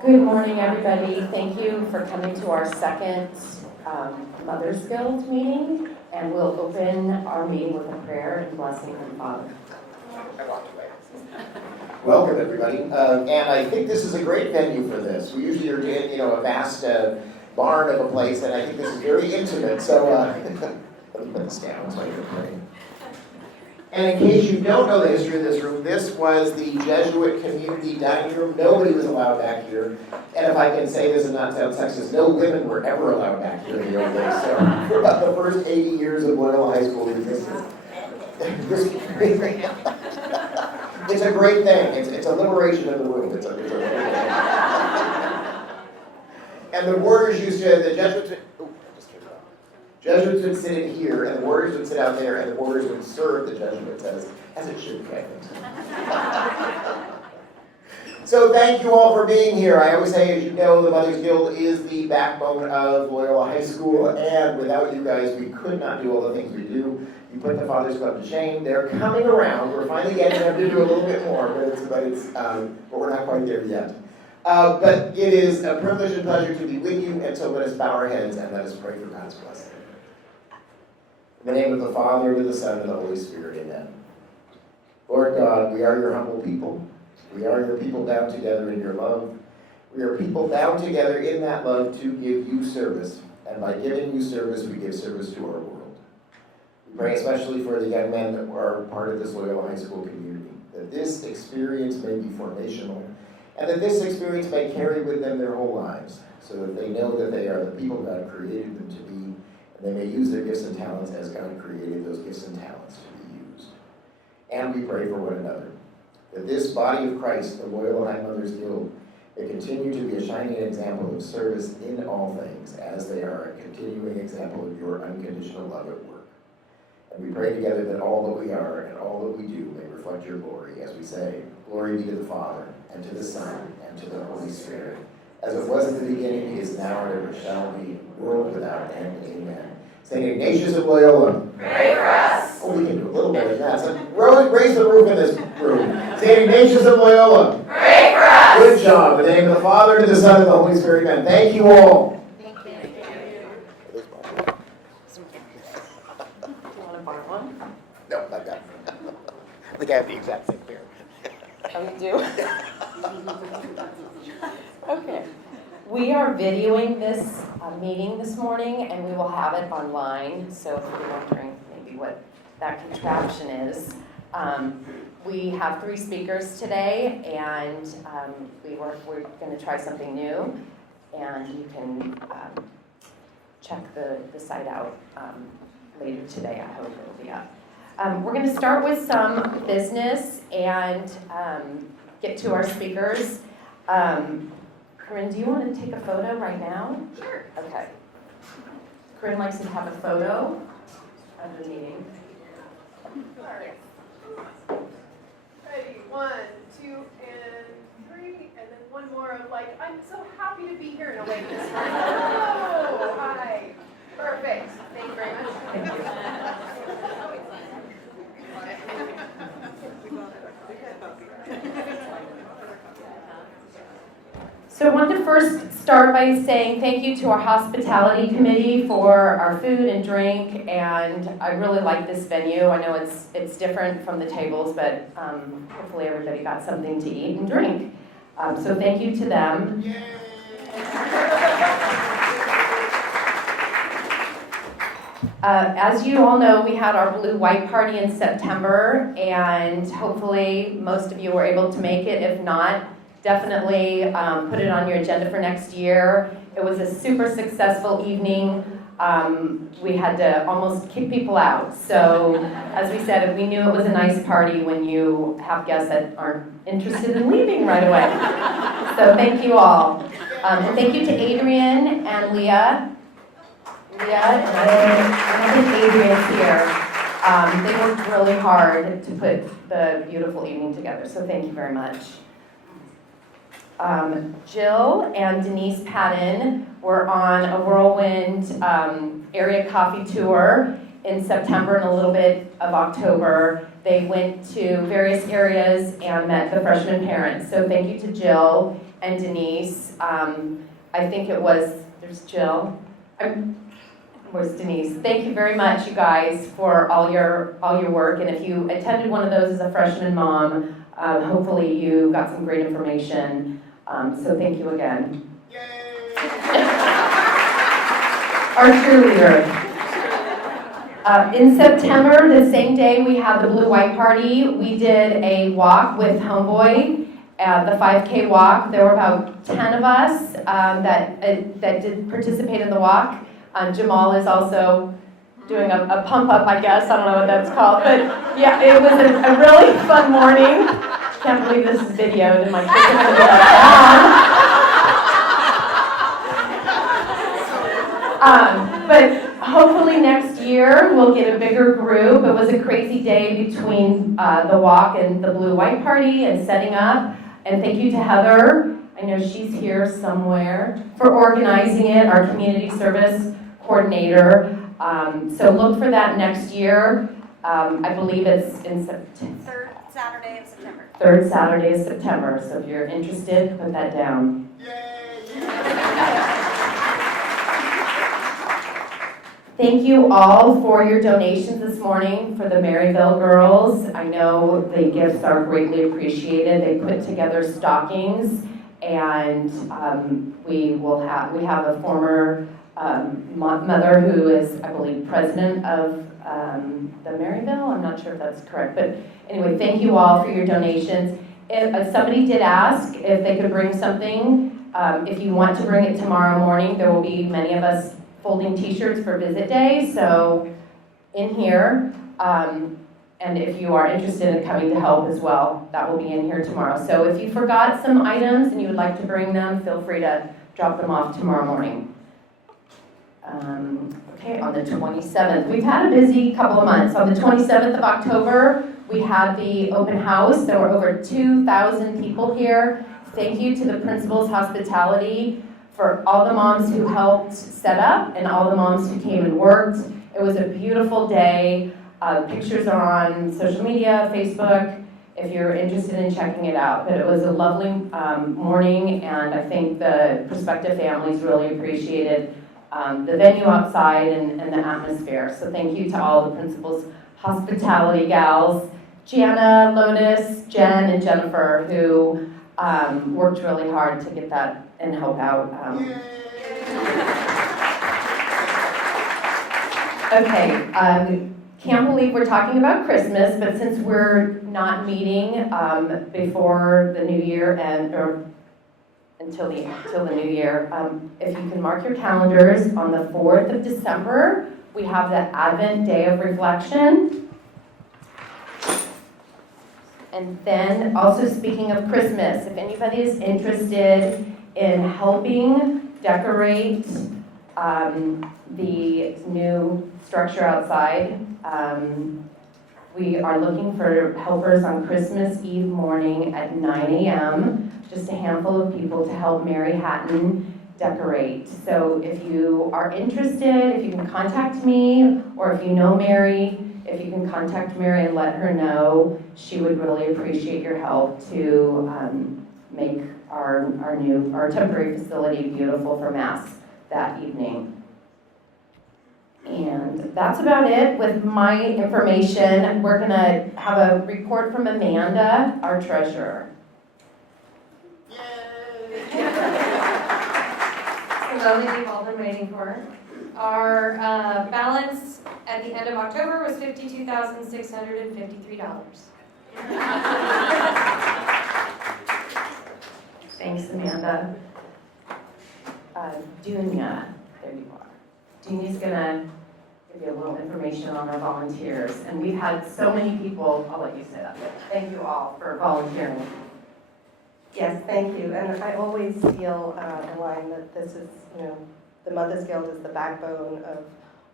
Good morning, everybody. Thank you for coming to our second Mother's Guild meeting, and we'll open our meeting with a prayer and blessing from Father. Welcome, everybody. And I think this is a great venue for this. We usually are in, a vast barn of a place, and I think this is very intimate. So let me put this down so I can pray. And in case you don't know the history of this room, this was the Jesuit community dining room. Nobody was allowed back here. And if I can say this in Untitled Texas, no women were ever allowed back here in the old days. So for about the first 80 years of Loyola High School existed. It's a great thing. It's a liberation of the room. It's a great thing. And the warders used to, the Jesuits would sit in here, and the warders would sit out there, and the warders would serve the Jesuits as it should be, I think. So thank you all for being here. I always say, as you know, the Mothers Guild is the backbone of Loyola High School, and without you guys, we could not do all the things we do. You put the Fathers Club to shame. They're coming around. We're finally getting them to do a little bit more, but we're not quite there yet. But it is a privilege and pleasure to be with you, and so let us bow our heads and let us pray for God's blessing. In the name of the Father, and of the Son, and of the Holy Spirit, amen. Lord God, we are your humble people. We are your people bound together in your love. We are people bound together in that love to give you service. And by giving you service, we give service to our world. We pray especially for the young men that are part of this Loyola High School community, that this experience may be formational, and that this experience may carry with them their whole lives, so that they know that they are the people God created them to be, and they may use their gifts and talents as God created those gifts and talents to be used. And we pray for one another, that this body of Christ, the Loyola High Mothers Guild, may continue to be a shining example of service in all things, as they are a continuing example of your unconditional love at work. And we pray together that all that we are and all that we do may reflect your glory, as we say, glory be to the Father, and to the Son, and to the Holy Spirit, as it was at the beginning, is now, and ever shall be, world without end. Amen. St. Ignatius of Loyola, pray for us. Oh, we can do a little better than that. So raise the roof in this room. St. Ignatius of Loyola, pray for us. Good job. In the name of the Father, and of the Son, and of the Holy Spirit, amen. Thank you all. Thank you. Do you want to borrow one? No, I've got it. I think I have the exact same pair. Oh, you do? Okay. We are videoing this meeting this morning, and we will have it online. So if you're wondering maybe what that contraption is, we have 3 speakers today, and we're going to try something new. And you can check the site out later today. I hope it'll be up. We're going to start with some business and get to our speakers. Corinne, do you want to take a photo right now? Sure. Okay. Corinne likes to have a photo of the meeting. Sorry. Ready, 1, 2, and 3, and then one more of like, I'm so happy to be here in a way this morning. Hello, hi. Perfect. Thank you very much. Thank you. So I wanted to first start by saying thank you to our hospitality committee for our food and drink, and I really like this venue. I know it's different from the tables, but hopefully everybody got something to eat and drink. So thank you to them. As you all know, we had our blue-white party in September, and hopefully most of you were able to make it. If not, definitely put it on your agenda for next year. It was a super successful evening. We had to almost kick people out. So, as we said, we knew it was a nice party when you have guests that aren't interested in leaving right away. So thank you all. And thank you to Adrian and Leah. And I think Adrian's here. They worked really hard to put the beautiful evening together. So thank you very much. Jill and Denise Patton were on a whirlwind area coffee tour in September and a little bit of October. they went to various areas and met the freshman parents. So thank you to Jill and Denise. I think it was, there's Jill. Where's Denise? Thank you very much, you guys, for all your work. And if you attended one of those as a freshman mom, hopefully you got some great information. So thank you again. Yay! Our cheerleader. In September, the same day we had the Blue White Party, we did a walk with Homeboy, the 5K walk. There were about 10 of us that did participate in the walk. Jamal is also doing a pump up, I guess. I don't know what that's called. But yeah, it was a really fun morning. Can't believe this is videoed and my kids are going to be like, but hopefully next year we'll get a bigger group. It was a crazy day between the walk and the Blue White Party and setting up. And thank you to Heather. I know she's here somewhere for organizing it, our community service coordinator. So look for that next year. I believe it's in September. Third Saturday of September. Third Saturday of September. So if you're interested, put that down. Thank you all for your donations this morning for the Maryville girls. I know the gifts are greatly appreciated. They put together stockings, and we have a former mother who is, I believe, president of the Maryville. I'm not sure if that's correct, but anyway, thank you all for your donations. If somebody did ask if they could bring something, if you want to bring it tomorrow morning, there will be many of us folding t-shirts for visit day, so in here, and if you are interested in coming to help as well, that will be in here tomorrow. So if you forgot some items and you would like to bring them, feel free to drop them off tomorrow morning. Okay, on the 27th, we've had a busy couple of months. On the 27th of October, we had the open house. There were over 2,000 people here. Thank you to the principal's hospitality for all the moms who helped set up and all the moms who came and worked. It was a beautiful day. Pictures are on social media, Facebook, if you're interested in checking it out. But it was a lovely morning, and I think the prospective families really appreciated the venue outside and the atmosphere. So thank you to all the principals' hospitality gals, Gianna, Lotus, Jen, and Jennifer, who worked really hard to get that and help out. Okay, can't believe we're talking about Christmas, but since we're not meeting before the new year or until the new year, if you can mark your calendars, on the 4th of December, we have the Advent Day of Reflection. And then, also speaking of Christmas, if anybody is interested in helping decorate the new structure outside, we are looking for helpers on Christmas Eve morning at 9 a.m., just a handful of people to help Mary Hatton decorate. So if you are interested, if you can contact me, or if you know Mary, if you can contact Mary and let her know, she would really appreciate your help to make our temporary facility beautiful for Mass that evening. And that's about it with my information. We're gonna have a report from Amanda, our treasurer. So the you've all been waiting for. Our balance at the end of October was $52,653. Thanks, Amanda. Dunya, there you are. Dunya's gonna give you a little information on our volunteers. And we've had so many people, I'll let you say that, but thank you all for volunteering. Yes, thank you. And I always feel aligned that this is, the Mothers Guild is the backbone of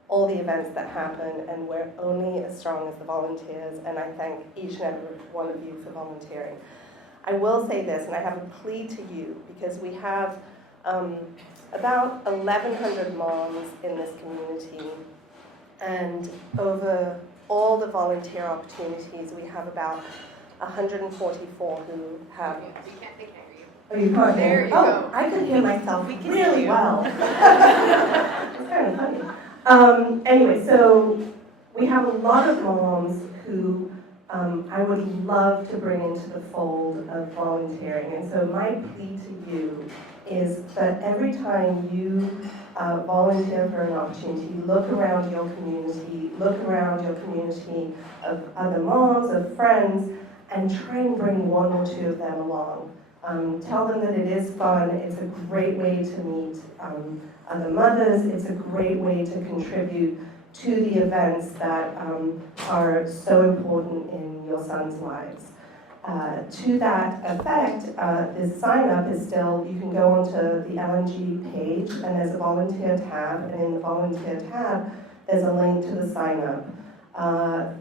all the events that happen, and we're only as strong as the volunteers, and I thank each and every one of you for volunteering. I will say this, and I have a plea to you, because we have about 1,100 moms in this community, and over all the volunteer opportunities. We have about 144 who have. They can't hear you. Oh, you can't hear? There you Oh, go. I could hear myself We can really hear you. well. It's kind of funny. Anyway, so we have a lot of moms who I would love to bring into the fold of volunteering. And so my plea to you is that every time you volunteer for an opportunity, look around your community of other moms, of friends, and try and bring one or two of them along. Tell them that it is fun, it's a great way to meet other mothers, it's a great way to contribute to the events that are so important in your son's lives. To that effect, this sign up is still, you can go onto the LMG page and there's a volunteer tab, and in the volunteer tab, there's a link to the sign up.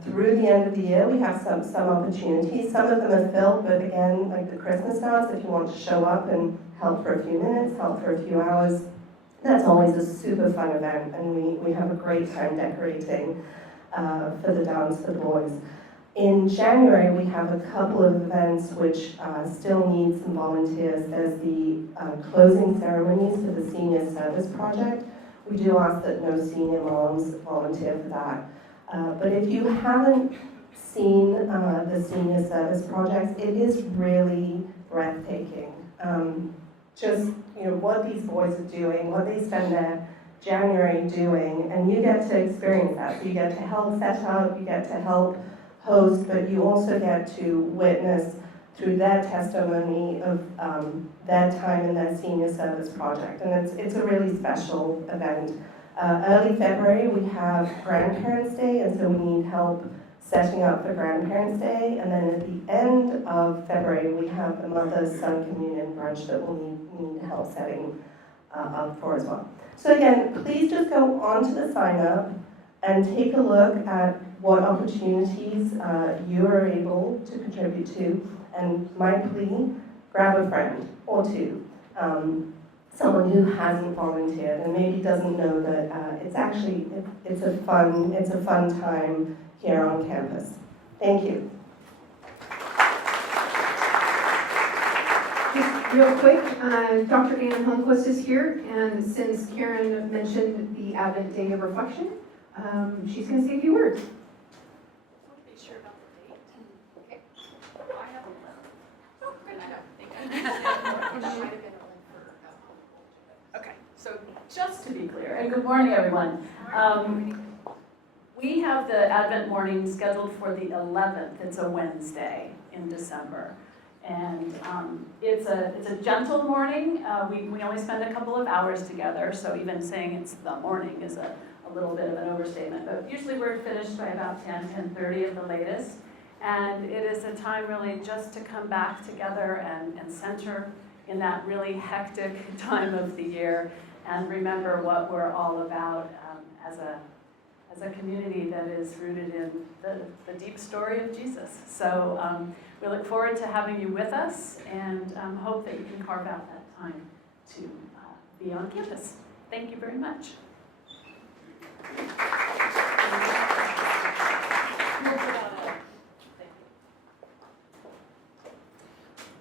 Through the end of the year, we have some opportunities. Some of them are filled, but again, like the Christmas dance, if you want to show up and help for a few minutes, help for a few hours, that's always a super fun event, and we have a great time decorating for the dance for the boys. In January, we have a couple of events which still need some volunteers. There's the closing ceremonies for the Senior Service Project. We do ask that no senior moms volunteer for that. But if you haven't seen the Senior Service Projects, it is really breathtaking. Just, you know, what these boys are doing, what they spend their January doing, and you get to experience that. So you get to help set up, you get to help host, but you also get to witness through their testimony of their time in their Senior Service Project. And it's a really special event. Early February, we have Grandparents' Day, and so we need help setting up for Grandparents' Day. And then at the end of February, we have the Mother-Son Communion Brunch that we'll need help setting up for as well. So again, please just go onto the sign up and take a look at what opportunities you are able to contribute to. And my plea, grab a friend or two. Someone who hasn't volunteered and maybe doesn't know that it's a fun time here on campus. Thank you. Just real quick, Dr. Ann Holmquist is here, and since Karen mentioned the Advent Day of Reflection, she's going to say a few words. Be sure about the date. Okay. I have a Oh, good. I don't think I Okay, so just to be clear, and good morning, everyone. We have the Advent morning scheduled for the 11th. It's a Wednesday in December. And it's a gentle morning. We only spend a couple of hours together, so even saying it's the morning is a little bit of an overstatement. But usually we're finished by about 10:30 at the latest. And it is a time really just to come back together and center in that really hectic time of the year and remember what we're all about as a community that is rooted in the deep story of Jesus. So we look forward to having you with us and hope that you can carve out that time to be on campus. Thank you very much.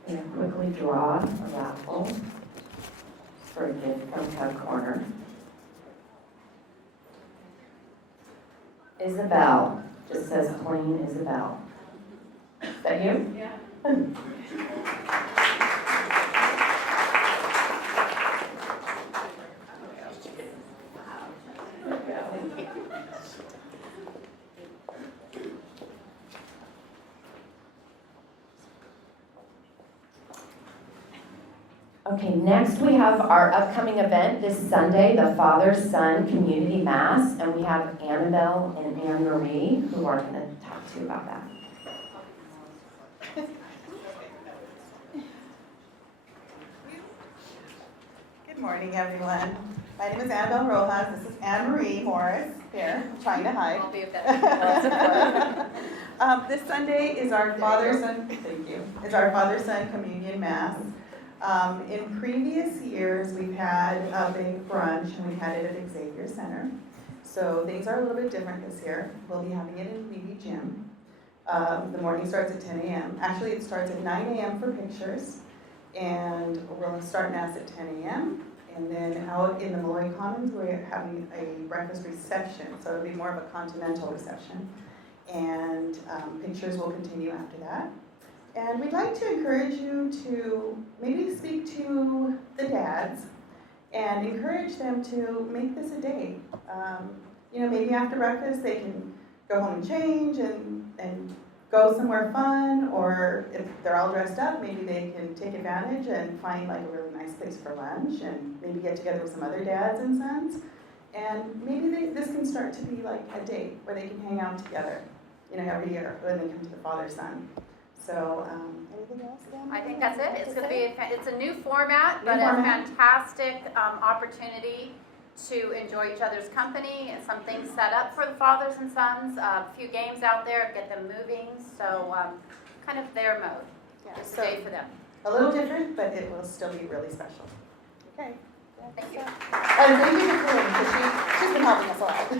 I'm going to quickly draw a raffle for a gift from Cub Corner. Isabel, just says plain Isabel. Is that you? Yeah. Okay, next we have our upcoming event this Sunday, the Father-Son Community Mass, and we have Annabelle and Anne Marie who are going to talk to you about that. Good morning, everyone. My name is Annabelle Rojas. This is Anne Marie Morris. Here, I'm trying to hide. I'll be at that. This Sunday is our Father-Son. Thank you. Is our Father-Son Communion Mass. In previous years, we've had a big brunch, and we had it at Xavier Center. So things are a little bit different this year. We'll be having it in Levy Gym. The morning starts at 10 a.m. Actually, it starts at 9 a.m. for pictures, and we'll start Mass at 10 a.m. And then out in the Malloy Commons, we're having a breakfast reception, so it'll be more of a continental reception. And pictures will continue after that. And we'd like to encourage you to maybe speak to the dads and encourage them to make this a day. Maybe after breakfast they can go home and change and go somewhere fun, or if they're all dressed up, maybe they can take advantage and find like a really nice place for lunch and maybe get together with some other dads and sons. And maybe this can start to be like a date where they can hang out together, every year when they come to the father-son. So, anything else, Dan? I think that's it. It's going to be it's a new format, but a fantastic opportunity to enjoy each other's company, and some things set up for the fathers and sons, a few games out there, get them moving, so kind of their mode. Yeah, It's so a day for them. a little different, but it will still be really special. Okay. Thank you. And thank you for Corinne, because she's been helping us a lot. There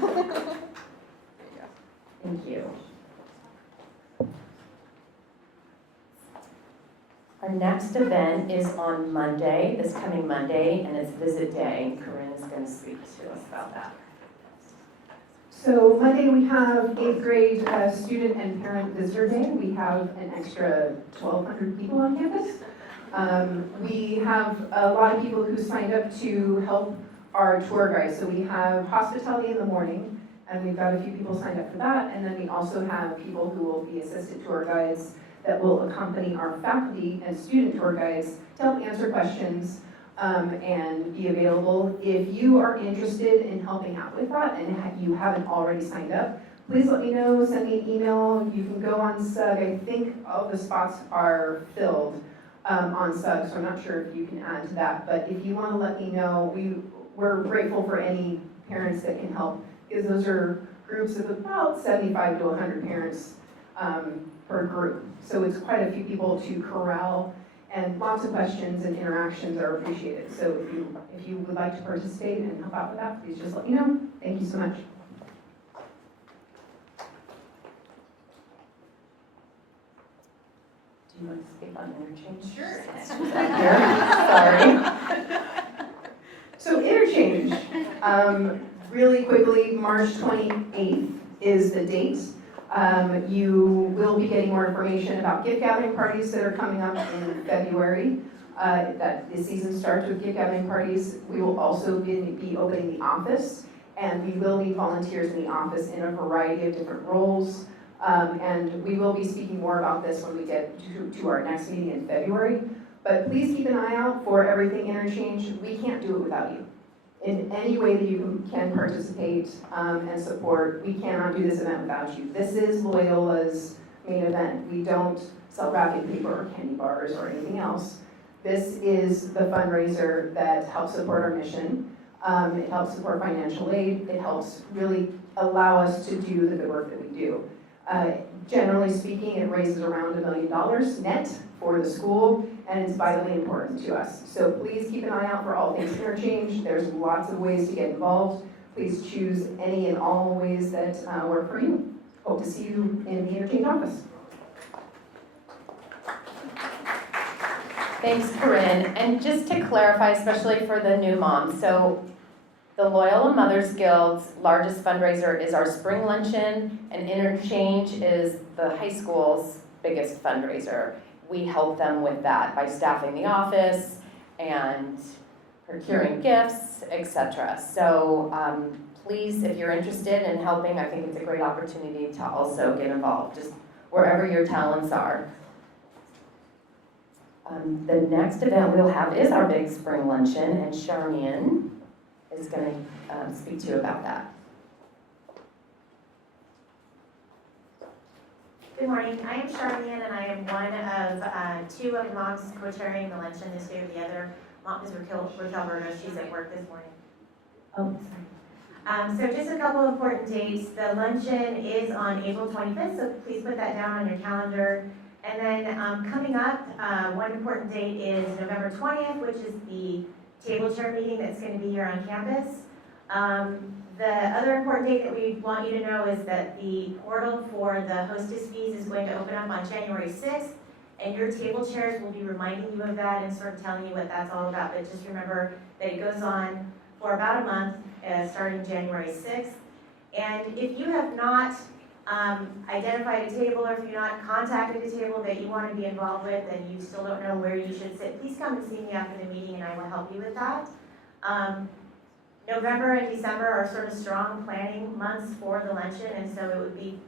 you go. Thank you. Our next event is on Monday, this coming Monday, and it's Visit Day. Corinne is going to speak to us about that. So Monday we have 8th grade student and parent visitor day. We have an extra 1,200 people on campus. We have a lot of people who signed up to help our tour guides. So we have hospitality in the morning, and we've got a few people signed up for that. And then we also have people who will be assistant tour guides that will accompany our faculty and student tour guides to help answer questions and be available. If you are interested in helping out with that and you haven't already signed up, please let me know, send me an email. You can go on SUG. I think all the spots are filled on SUG, so I'm not sure if you can add to that. But if you want to let me know, we're grateful for any parents that can help, because those are groups of about 75 to 100 parents per group. So it's quite a few people to corral, and lots of questions and interactions are appreciated. So if you would like to participate and help out with that, please just let me know. Thank you so much. Do you want to speak on interchange? Sure. Sorry. So interchange, really quickly, March 28th is the date. You will be getting more information about gift gathering parties that are coming up in February. That the season starts with gift gathering parties. We will also be opening the office, and we will need volunteers in the office in a variety of different roles. And we will be speaking more about this when we get to our next meeting in February. But please keep an eye out for everything interchange. We can't do it without you. In any way that you can participate and support, we cannot do this event without you. This is Loyola's main event. We don't sell wrapping paper or candy bars or anything else. This is the fundraiser that helps support our mission. It helps support financial aid. It helps really allow us to do the good work that we do. Generally speaking, it raises around $1 million net for the school, and it's vitally important to us. So please keep an eye out for all things interchange. There's lots of ways to get involved. Please choose any and all ways that work for you. Hope to see you in the interchange office. Thanks, Corinne. And just to clarify, especially for the new moms, so the Loyola Mothers Guild's largest fundraiser is our spring luncheon, and interchange is the high school's biggest fundraiser. We help them with that by staffing the office and procuring gifts, etc. So please, if you're interested in helping, I think it's a great opportunity to also get involved, just wherever your talents are. The next event we'll have is our big spring luncheon, and Charmian is going to speak to you about that. Good morning. I am Charmian, and I am one of two of the moms co-chairing the luncheon this year. The other mom is Raquel Berto. She's at work this morning. Oh, sorry. So just a couple of important dates. The luncheon is on April 25th, so please put that down on your calendar. And then coming up, one important date is November 20th, which is the table chair meeting that's going to be here on campus. The other important date that we want you to know is that the portal for the hostess fees is going to open up on January 6th, and your table chairs will be reminding you of that and sort of telling you what that's all about. But just remember that it goes on for about a month, starting January 6th. And if you have not identified a table, or if you've not contacted a table that you want to be involved with and you still don't know where you should sit, please come and see me after the meeting and I will help you with that. November and December are sort of strong planning months for the luncheon, and so it would be,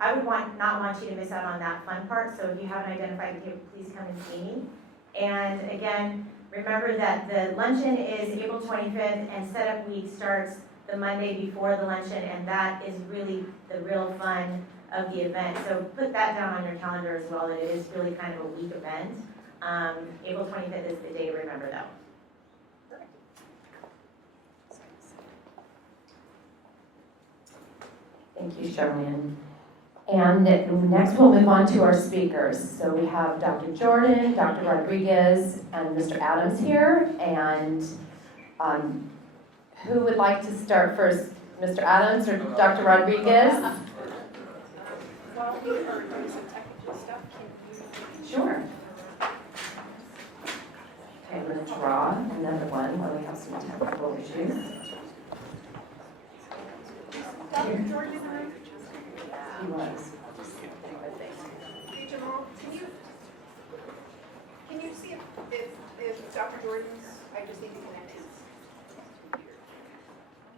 I would not want you to miss out on that fun part, so if you haven't identified a table, please come and see me. And again, remember that the luncheon is April 25th, and setup week starts the Monday before the luncheon, and that is really the real fun of the event. So put that down on your calendar as well, that it is really kind of a week event. April 25th is the day to remember though. Thank you, Charlene. And next we'll move on to our speakers. So we have Dr. Jordan, Dr. Rodriguez, and Mr. Adams here. And who would like to start first? Mr. Adams or Dr. Rodriguez? While we are doing some technical stuff, can you? Sure. Okay, I'm going to draw another one while we have some technical issues. Dr. Jordan in the room? He was. Hey, Jamal, can you see if Dr. Jordan's, I just need to connect his computer.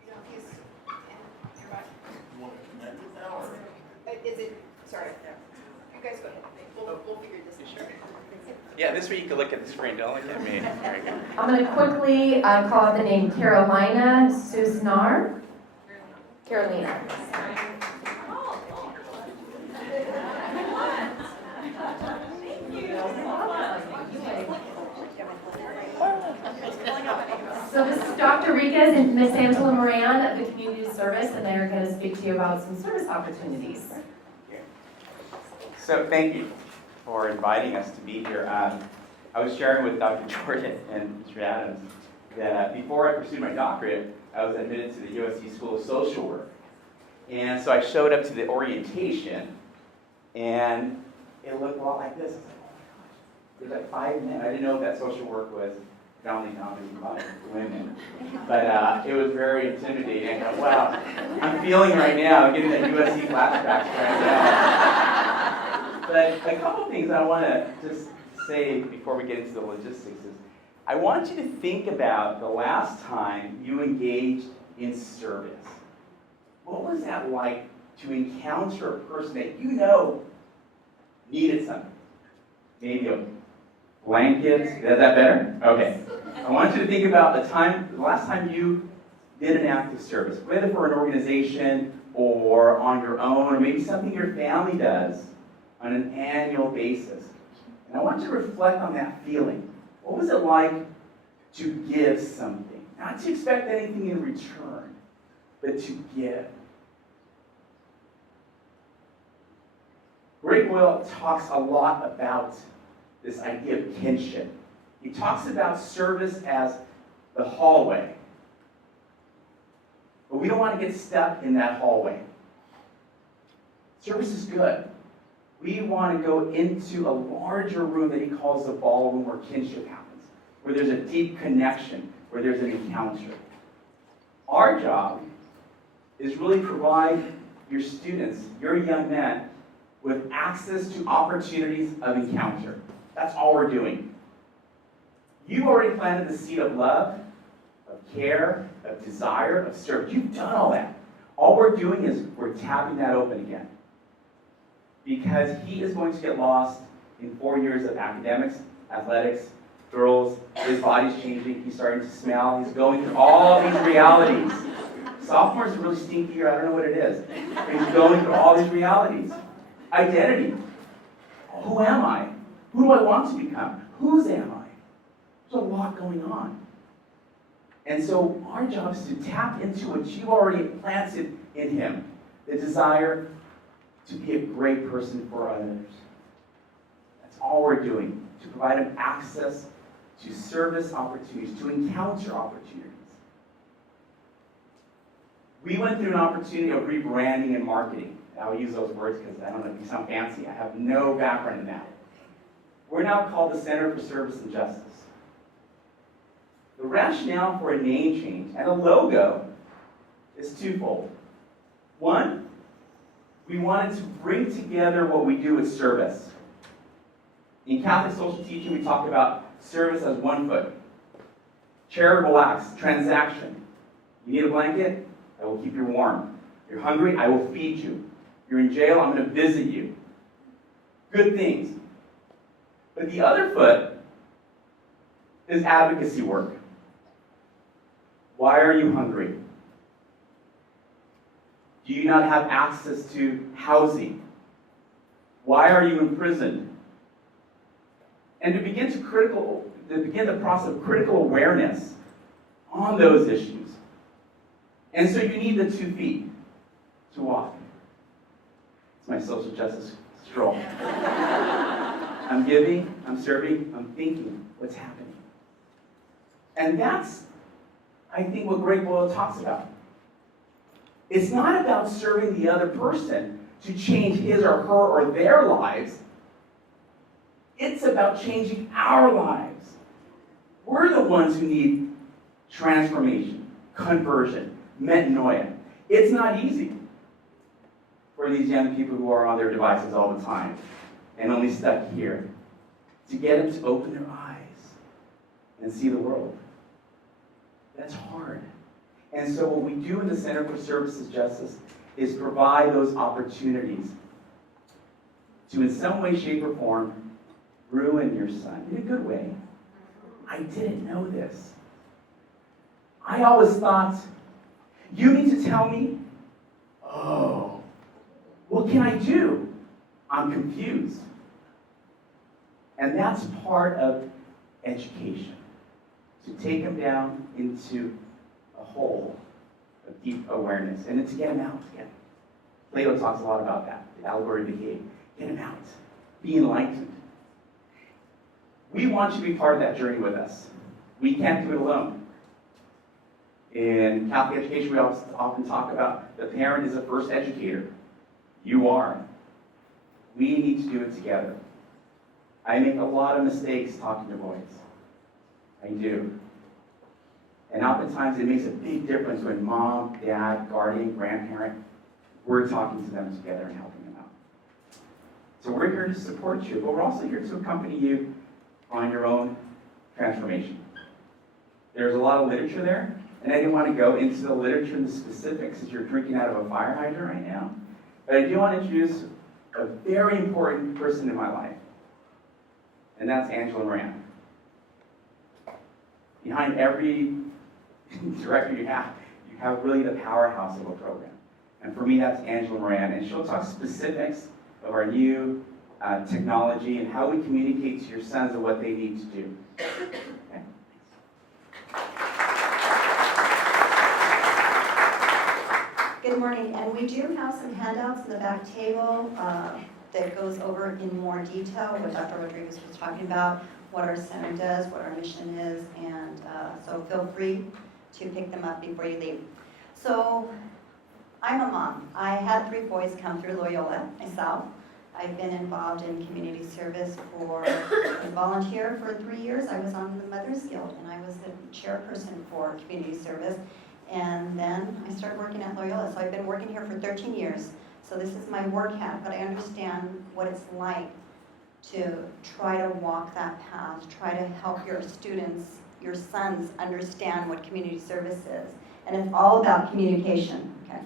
You know, if he's nearby. You want to connect it now, or? Is it, sorry, you guys go ahead. We'll figure this out. Yeah, this way you can look at the screen. Don't look at me. There you go. I'm going to quickly call out the name Carolina Susnar. Carolina. So this is Dr. Riquez and Miss Angela Moran of the Community Service, and they're going to speak to you about some service opportunities. So thank you for inviting us to be here. I was sharing with Dr. Jordan and Mr. Adams that before I pursued my doctorate, I was admitted to the USC School of Social Work. And so I showed up to the orientation, and it looked a lot like this. I was like, oh my gosh, there's like 5 men. I didn't know that social work was predominantly dominated by women. But it was very intimidating. I thought, wow, I'm feeling right now, getting that USC flashbacks right now. But a couple things I want to just say before we get into the logistics is, I want you to think about the last time you engaged in service. What was that like to encounter a person that you know needed something? Maybe a blanket? Is that better? Okay. I want you to think about the last time you did an act of service, whether for an organization or on your own, or maybe something your family does on an annual basis. And I want you to reflect on that feeling. What was it like to give something? Not to expect anything in return, but to give. Greg Will talks a lot about this idea of kinship. He talks about service as the hallway. But we don't want to get stuck in that hallway. Service is good. We want to go into a larger room that he calls the ballroom, where kinship happens, where there's a deep connection, where there's an encounter. Our job is really provide your students, your young men, with access to opportunities of encounter. That's all we're doing. You've already planted the seed of love, of care, of desire, of service. You've done all that. All we're doing is we're tapping that open again. Because he is going to get lost in 4 years of academics, athletics, girls, his body's changing, he's starting to smell, he's going through all these realities. Sophomores are really stinky here, I don't know what it is. But he's going through all these realities. Identity. Who am I? Who do I want to become? Whose am I? There's a lot going on. And so our job is to tap into what you've already planted in him. The desire to be a great person for others. That's all we're doing. To provide them access to service opportunities, to encounter opportunities. We went through an opportunity of rebranding and marketing. I'll use those words because I don't know if they sound fancy. I have no background in that. We're now called the Center for Service and Justice. The rationale for a name change and a logo is twofold. One, we wanted to bring together what we do with service. In Catholic social teaching, we talk about service as one foot. Charitable acts, transaction. You need a blanket? I will keep you warm. You're hungry? I will feed you. You're in jail? I'm going to visit you. Good things. But the other foot is advocacy work. Why are you hungry? Do you not have access to housing? Why are you imprisoned? And to begin the process of critical awareness on those issues. And so you need the 2 feet to walk. It's my social justice stroll. I'm giving, I'm serving, I'm thinking what's happening. And that's, I think, what Greg Loyola talks about. It's not about serving the other person to change his or her or their lives. It's about changing our lives. We're the ones who need transformation, conversion, metanoia. It's not easy for these young people who are on their devices all the time and only stuck here to get them to open their eyes and see the world. That's hard. And so what we do in the Center for Services Justice is provide those opportunities to, in some way, shape, or form, ruin your son in a good way. I didn't know this. I always thought, you need to tell me? Oh, what can I do? I'm confused. And that's part of education, to take them down into a hole of deep awareness, and then to get them out again. Plato talks a lot about that, the allegory of the cave. Get them out. Be enlightened. We want you to be part of that journey with us. We can't do it alone. In Catholic education, we often talk about the parent is the first educator. You are. We need to do it together. I make a lot of mistakes talking to boys. I do. And oftentimes it makes a big difference when mom, dad, guardian, grandparent, we're talking to them together and helping them out. So we're here to support you, but we're also here to accompany you on your own transformation. There's a lot of literature there, and I didn't want to go into the literature and the specifics as you're drinking out of a fire hydrant right now. But I do want to introduce a very important person in my life, and that's Angela Moran. Behind every director you have really the powerhouse of a program. And for me, that's Angela Moran, and she'll talk specifics of our new technology and how we communicate to your sons of what they need to do. Okay. Good morning, and we do have some handouts in the back table that goes over in more detail what Dr. Rodriguez was talking about, what our center does, what our mission is, and so feel free to pick them up before you leave. So, I'm a mom. I had 3 boys come through Loyola myself. I've been involved in community service for a volunteer for 3 years. I was on the Mothers Guild, and I was the chairperson for community service. And then I started working at Loyola. So I've been working here for 13 years. So this is my work hat, but I understand what it's like to try to walk that path, try to help your students, your sons, understand what community service is. And it's all about communication, okay?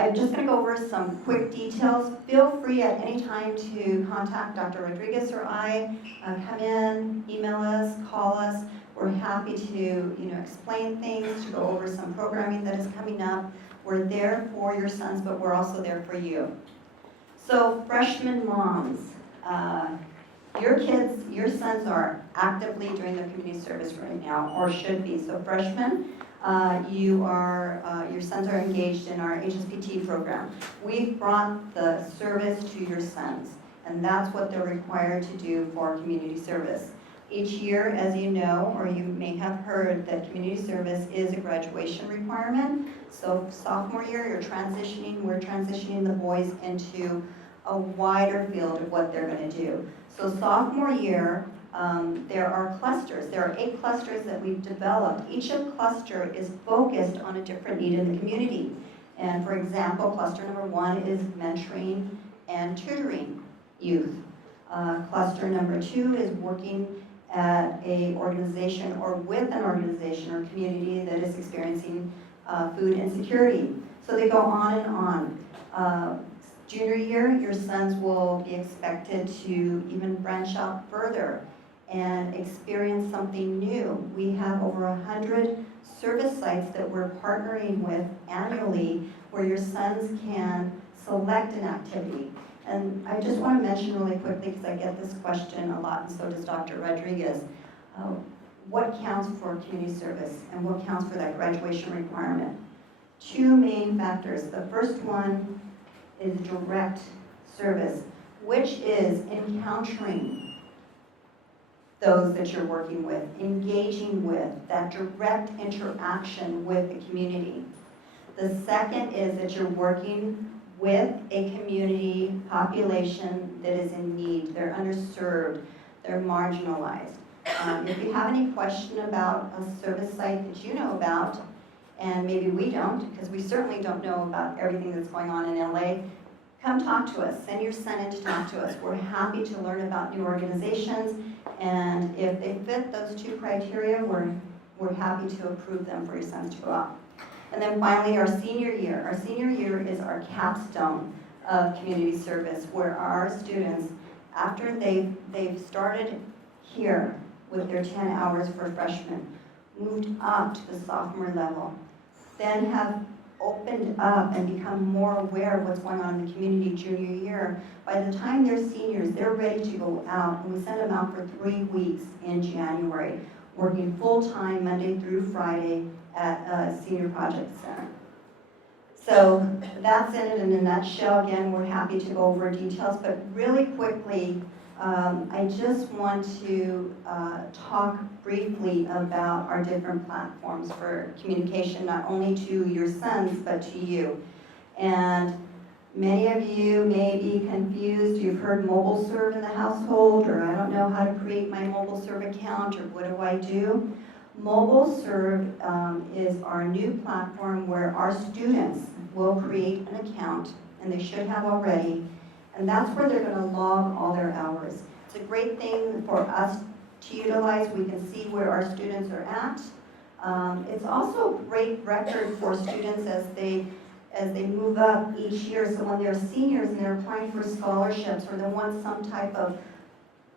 I'm just going to go over some quick details. Feel free at any time to contact Dr. Rodriguez or I. Come in, email us, call us. We're happy to, explain things, to go over some programming that is coming up. We're there for your sons, but we're also there for you. So, freshman moms, your kids, your sons are actively doing their community service right now, or should be. So, freshmen, your sons are engaged in our HSPT program. We've brought the service to your sons, and that's what they're required to do for community service. Each year, as you know, or you may have heard, that community service is a graduation requirement. So sophomore year, we're transitioning the boys into a wider field of what they're going to do. So sophomore year, there are clusters. There are 8 clusters that we've developed. Each cluster is focused on a different need in the community. And for example, cluster number 1 is mentoring and tutoring youth. Cluster number 2 is working at a organization or with an organization or community that is experiencing food insecurity. So they go on and on. Junior year, your sons will be expected to even branch out further and experience something new. We have over 100 service sites that we're partnering with annually where your sons can select an activity. And I just want to mention really quickly, because I get this question a lot, and so does Dr. Rodriguez, what counts for community service and what counts for that graduation requirement? 2 main factors. The first one is direct service, which is encountering those that you're working with, engaging with, that direct interaction with the community. The second is that you're working with a community population that is in need. They're underserved, they're marginalized. If you have any question about a service site that you know about, and maybe we don't, because we certainly don't know about everything that's going on in LA, come talk to us. Send your son in to talk to us. We're happy to learn about new organizations, and if they fit those 2 criteria, we're happy to approve them for your sons to go out. And then finally, our senior year. Our senior year is our capstone of community service, where our students, after they've started here with their 10 hours for freshmen, moved up to the sophomore level, then have opened up and become more aware of what's going on in the community junior year. By the time they're seniors, they're ready to go out, and we send them out for 3 weeks in January, working full-time Monday through Friday at a senior project center. So that's it in a nutshell. Again, we're happy to go over details, but really quickly, I just want to talk briefly about our different platforms for communication, not only to your sons, but to you. And many of you may be confused. You've heard mobile serve in the household, or I don't know how to create my mobile serve account, or what do I do? Mobile serve is our new platform where our students will create an account, and they should have already, and that's where they're going to log all their hours. It's a great thing for us to utilize. We can see where our students are at. It's also a great record for students as they move up each year. So when they're seniors and they're applying for scholarships, or they want some type of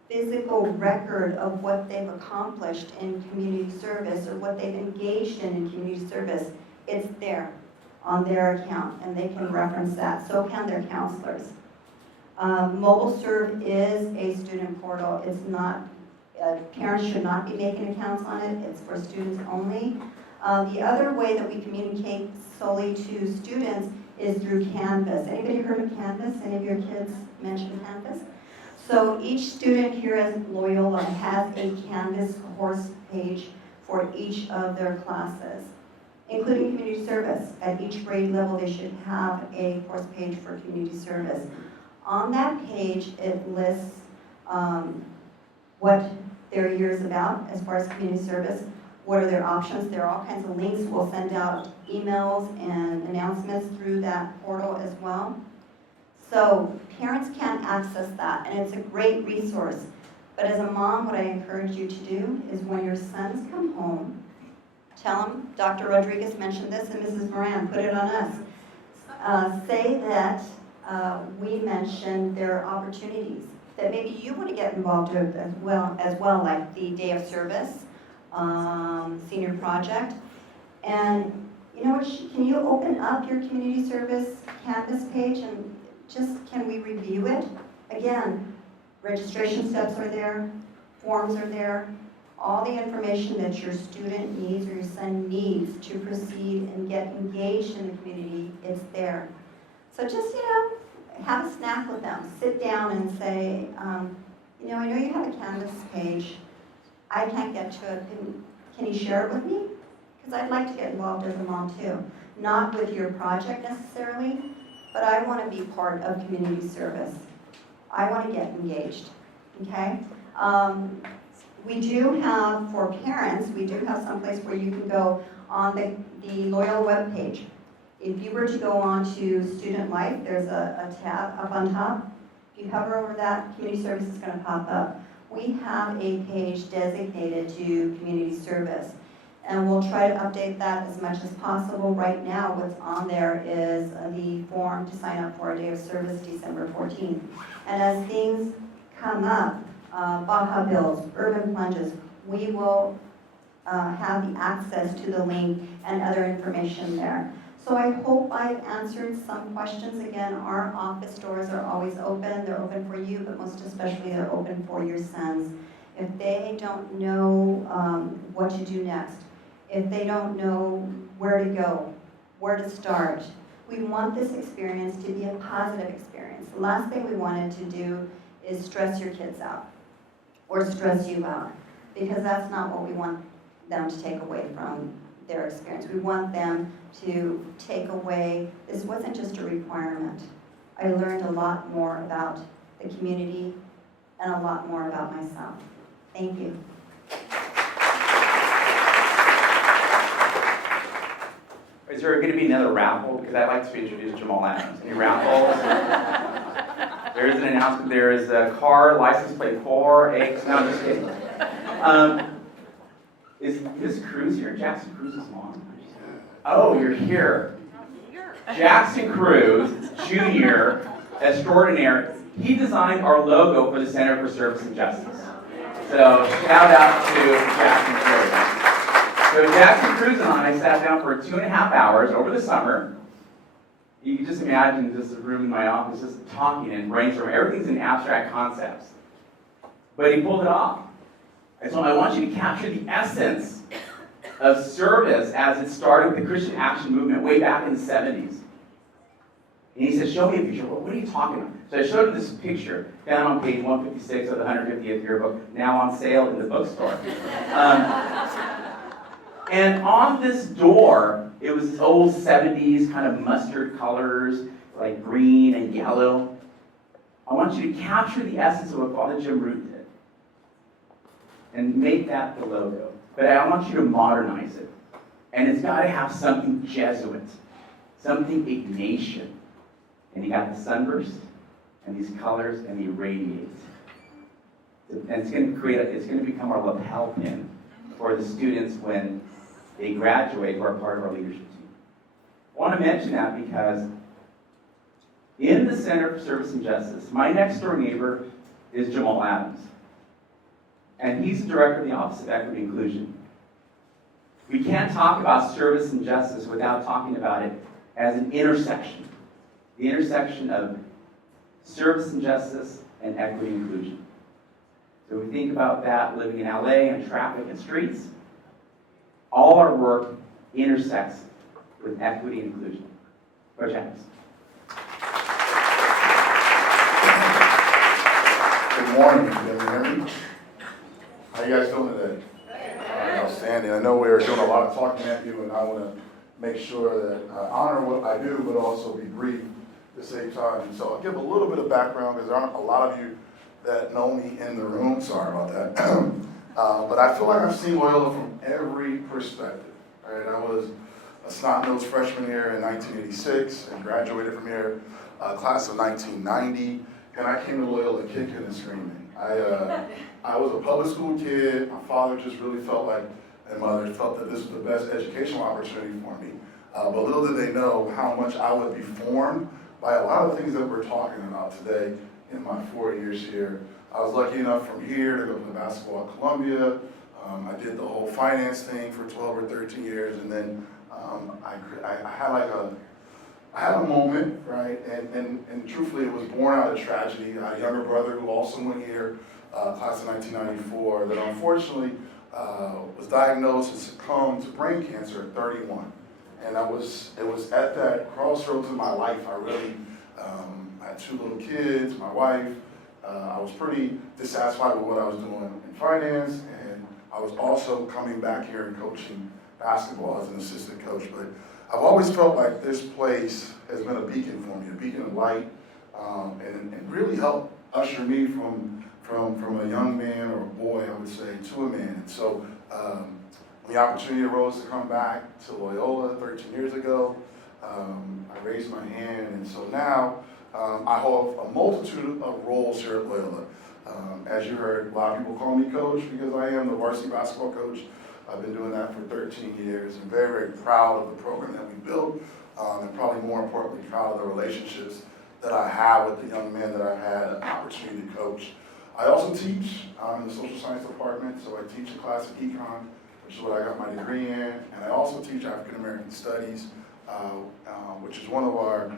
physical record of what they've accomplished in community service or what they've engaged in community service, it's there on their account, and they can reference that. So can their counselors. Mobile Serve is a student portal. It's not, parents should not be making accounts on it. It's for students only. The other way that we communicate solely to students is through Canvas. Anybody heard of Canvas? Any of your kids mention Canvas? So each student here at Loyola has a Canvas course page for each of their classes, including community service. At each grade level, they should have a course page for community service. On that page, it lists what their year is about as far as community service, what are their options. There are all kinds of links. We'll send out emails and announcements through that portal as well. So parents can access that, and it's a great resource. But as a mom, what I encourage you to do is when your sons come home, tell them, Dr. Rodriguez mentioned this, and Mrs. Moran, put it on us. Say that we mentioned their opportunities, that maybe you want to get involved with as well, like the day of service, senior project. And you know what, can you open up your community service Canvas page and just, can we review it? Again, registration steps are there, forms are there, all the information that your student needs or your son needs to proceed and get engaged in the community, it's there. So just, have a snack with them. Sit down and say, I know you have a Canvas page. I can't get to it. Can you share it with me? Because I'd like to get involved as a mom too. Not with your project necessarily, but I want to be part of community service. I want to get engaged, okay? We do have, for parents, we do have someplace where you can go on the Loyola webpage. If you were to go on to Student Life, there's a tab up on top. If you hover over that, community service is going to pop up. We have a page designated to community service, and we'll try to update that as much as possible. Right now, what's on there is the form to sign up for a day of service, December 14th. And as things come up, Baja Bills, urban plunges, we will have the access to the link and other information there. So I hope I've answered some questions. Again, our office doors are always open. They're open for you, but most especially they're open for your sons. If they don't know what to do next, if they don't know where to go, where to start, we want this experience to be a positive experience. The last thing we wanted to do is stress your kids out or stress you out, because that's not what we want them to take away from their experience. We want them to take away, this wasn't just a requirement. I learned a lot more about the community and a lot more about myself. Thank you. Is there going to be another raffle? Because I'd like to introduce Jamal Adams. Any raffles? There is an announcement. There is a car license plate 4X. No, I'm just kidding. Is Cruz here? Jackson Cruz's mom? Oh, you're here. Jackson Cruz, Jr., extraordinaire. He designed our logo for the Center for Service and Justice. So shout out to Jackson Cruz. So Jackson Cruz and I sat down for 2.5 hours over the summer. You can just imagine just a room in my office just talking and brainstorming. Everything's in abstract concepts. But he pulled it off. And so I want you to capture the essence of service as it started with the Christian Action Movement way back in the 70s. And he said, show me a picture. What are you talking about? So I showed him this picture down on page 156 of the 150th yearbook, now on sale in the bookstore. And on this door, it was old 70s kind of mustard colors, like green and yellow. I want you to capture the essence of what Father Jim Root did and make that the logo. But I want you to modernize it. And it's got to have something Jesuit, something Ignatian. And he got the sunburst and these colors, and he radiates. And it's going to become our lapel pin for the students when they graduate who are part of our leadership team. I want to mention that because in the Center for Service and Justice, my next door neighbor is Jamal Adams. And he's the director of the Office of Equity and Inclusion. We can't talk about service and justice without talking about it as an intersection. The intersection of service and justice and equity and inclusion. So we think about that living in LA and traffic and streets. All our work intersects with equity and inclusion. Coach Adams. Good morning, can you hear me? How you guys doing today? Outstanding. I know we're doing a lot of talking at you, and I want to make sure that I honor what I do, but also be brief at the same time. And so I'll give a little bit of background, because there aren't a lot of you that know me in the room. Sorry about that. But I feel like I've seen Loyola from every perspective. Right? I was a snot-nosed freshman here in 1986 and graduated from here, class of 1990. And I came to Loyola kicking and screaming. I was a public school kid. My father just really felt like, and mother felt that this was the best educational opportunity for me. But little did they know how much I would be formed by a lot of things that we're talking about today in my 4 years here. I was lucky enough from here to go to basketball at Columbia. I did the whole finance thing for 12 or 13 years, and then I had a moment, right? And truthfully, it was born out of tragedy. I had a younger brother who also went here, class of 1994, that unfortunately was diagnosed and succumbed to brain cancer at 31. And it was at that crossroads in my life. I really I had 2 little kids, my wife. I was pretty dissatisfied with what I was doing in finance, and was also coming back here and coaching basketball as an assistant coach, but I've always felt like this place has been a beacon for me, a beacon of light, and really helped usher me from a young man or a boy, I would say, to a man. And so when the opportunity arose to come back to Loyola 13 years ago, I raised my hand, and so now I hold a multitude of roles here at Loyola. As you heard, a lot of people call me coach because I am the varsity basketball coach. I've been doing that for 13 years. I'm very, very proud of the program that we built, and probably more importantly, proud of the relationships that I have with the young men that I've had an opportunity to coach. I also teach in the social science department, so I teach a class of econ, which is what I got my degree in, and I also teach African American studies, which is one of our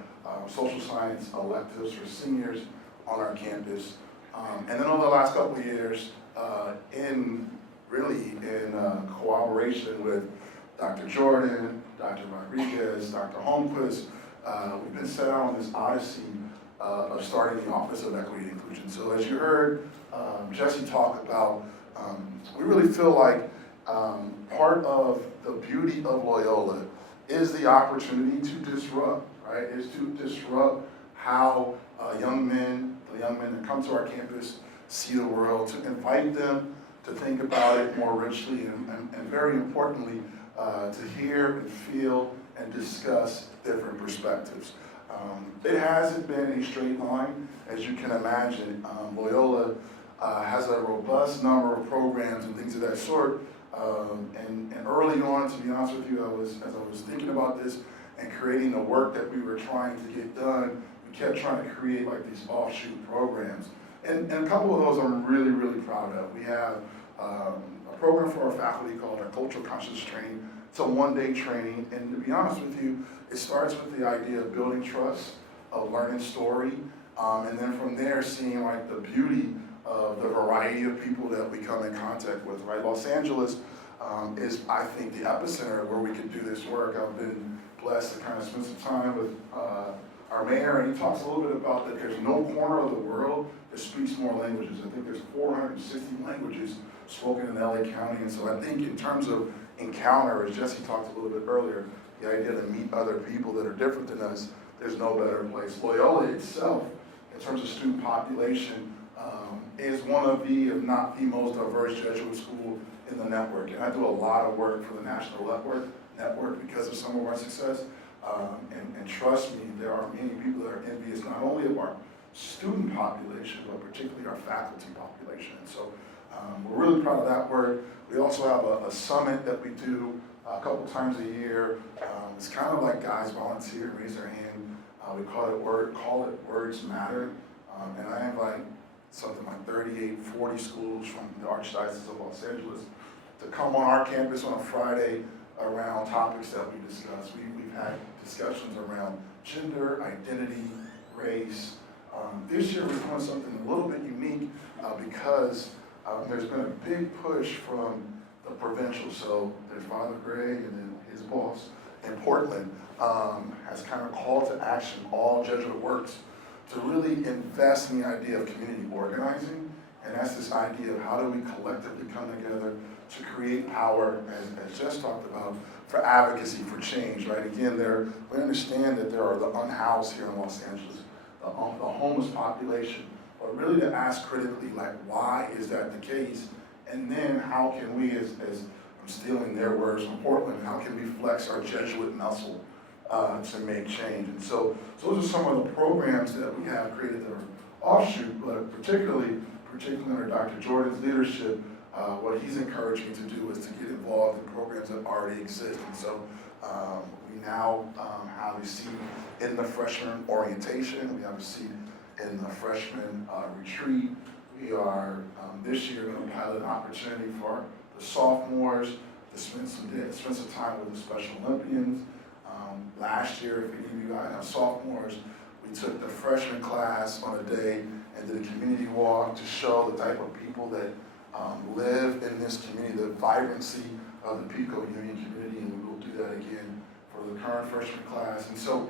social science electives for seniors on our campus. And then over the last couple of years, in cooperation with Dr. Jordan, Dr. Rodriguez, Dr. Holmquist, we've been set out on this odyssey of starting the Office of Equity and Inclusion. So as you heard Jesse talk about, we really feel like part of the beauty of Loyola is the opportunity to disrupt, right? Is to disrupt how young men, the young men that come to our campus, see the world, to invite them to think about it more richly, and very importantly, to hear and feel and discuss different perspectives. It hasn't been a straight line, as you can imagine. Loyola has a robust number of programs and things of that sort. And early on, to be honest with you, as I was thinking about this and creating the work that we were trying to get done, we kept trying to create like these offshoot programs. And a couple of those I'm really, really proud of. We have a program for our faculty called our Cultural Conscious Training. It's a one-day training, and to be honest with you, it starts with the idea of building trust, of learning story, and then from there seeing like the beauty of the variety of people that we come in contact with, right? Los Angeles is, I think, the epicenter where we could do this work. I've been blessed to kind of spend some time with our mayor, and he talks a little bit about that there's no corner of the world that speaks more languages. I think there's 460 languages spoken in LA County, and so I think in terms of encounter, as Jesse talked a little bit earlier, the idea to meet other people that are different than us, there's no better place. Loyola itself, in terms of student population, is one of the, if not the most diverse Jesuit school in the network. And I do a lot of work for the National Network because of some of our success. And trust me, there are many people that are envious not only of our student population, but particularly our faculty population. And so we're really proud of that work. We also have a summit that we do a couple times a year. It's kind of like guys volunteer, raise their hand. We call it Words Matter. And I invite something like 38, 40 schools from the Archdiocese of Los Angeles to come on our campus on a Friday around topics that we discuss. We've had discussions around gender, identity, race. This year we're doing something a little bit unique because there's been a big push from the provincial. So there's Father Greg and then his boss in Portland has kind of called to action all Jesuit works to really invest in the idea of community organizing. And that's this idea of how do we collectively come together to create power, as Jess talked about, for advocacy, for change, right? Again, we understand that there are the unhoused here in Los Angeles, the homeless population, but really to ask critically, like, why is that the case? And then how can we, as I'm stealing their words from Portland, how can we flex our Jesuit muscle to make change? And so those are some of the programs that we have created that are offshoot, but particularly under Dr. Jordan's leadership, what he's encouraged me to do is to get involved in programs that already exist. And so we now have a seat in the freshman orientation. We have a seat in the freshman retreat. We are this year going to pilot an opportunity for the sophomores to spend some time with the Special Olympians. Last year, if any of you guys have sophomores, we took the freshman class on a day and did a community walk to show the type of people that live in this community, the vibrancy of the Pico Union community, and we will do that again for the current freshman class. And so,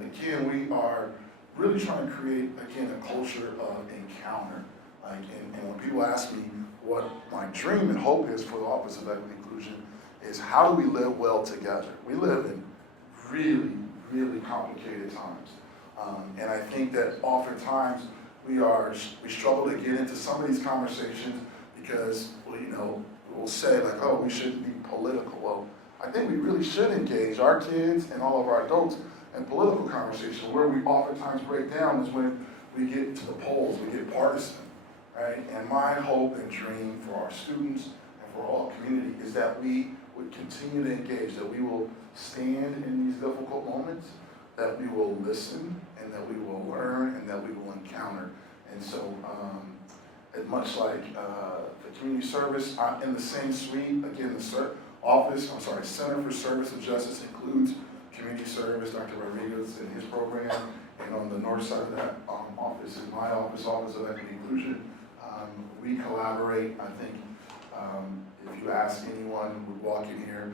again, we are really trying to create, again, a culture of encounter. And when people ask me, what my dream and hope is for the Office of Equity and Inclusion is how do we live well together? We live in really, really complicated times. And I think that oftentimes we struggle to get into some of these conversations because, well, we'll say like, oh, we shouldn't be political. Well, I think we really should engage our kids and all of our adults in political conversation. Where we oftentimes break down is when we get to the polls, we get partisan, right? And my hope and dream for our students and for all community is that we would continue to engage, that we will stand in these difficult moments, that we will listen, and that we will learn, and that we will encounter. And so, much like the community service, in the same suite, again, the Center for Service and Justice includes community service, Dr. Rodriguez and his program, and on the north side of that office is my office, Office of Equity and Inclusion. We collaborate. I think if you ask anyone who would walk in here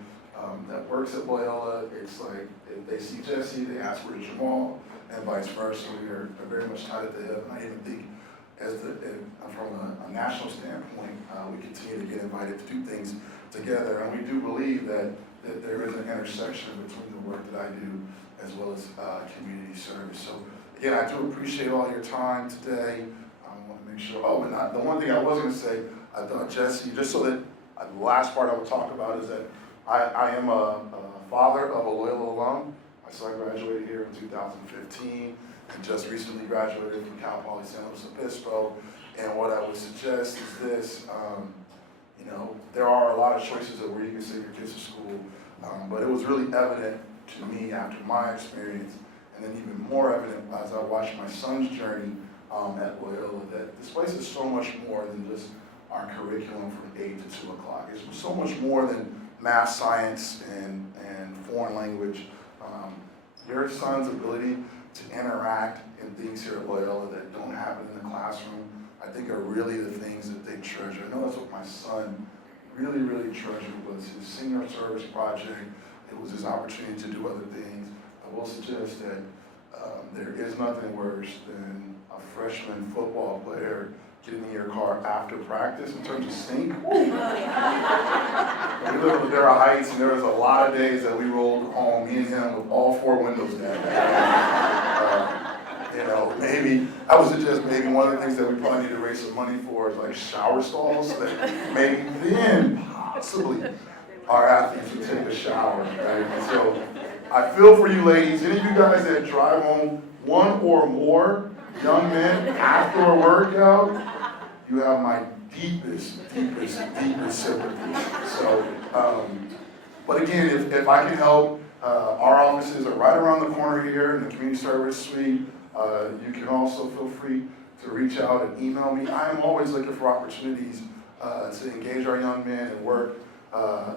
that works at Loyola, it's like if they see Jesse, they ask where's Jamal, and vice versa. We are very much tied at the hip. And I even think from a national standpoint, we continue to get invited to do things together, and we do believe that there is an intersection between the work that I do as well as community service. So again, I do appreciate all your time today. I want to make sure, the one thing I was going to say, I thought Jesse, just so that the last part I would talk about is that I am a father of a Loyola alum. My son graduated here in 2015 and just recently graduated from Cal Poly San Luis Obispo. And what I would suggest is this, there are a lot of choices of where you can send your kids to school, but it was really evident to me after my experience, and then even more evident as I watched my son's journey at Loyola, that this place is so much more than just our curriculum from 8 to 2 o'clock. It's so much more than math, science, and foreign language. Your son's ability to interact in things here at Loyola that don't happen in the classroom, I think are really the things that they treasure. I know that's what my son really, really treasured was his senior service project. It was his opportunity to do other things. I will suggest that there is nothing worse than a freshman football player getting in your car after practice in terms of sync. We live in Ladera Heights, and there was a lot of days that we rolled home, me and him, with all 4 windows down. Maybe, I would suggest maybe one of the things that we probably need to raise some money for is like shower stalls, so that maybe then possibly our athletes would take a shower, right? And so I feel for you ladies, any of you guys that drive home 1 or more young men after a workout, you have my deepest sympathy. So, but again, if I can help, our offices are right around the corner here in the community service suite. You can also feel free to reach out and email me. I am always looking for opportunities to engage our young men and work,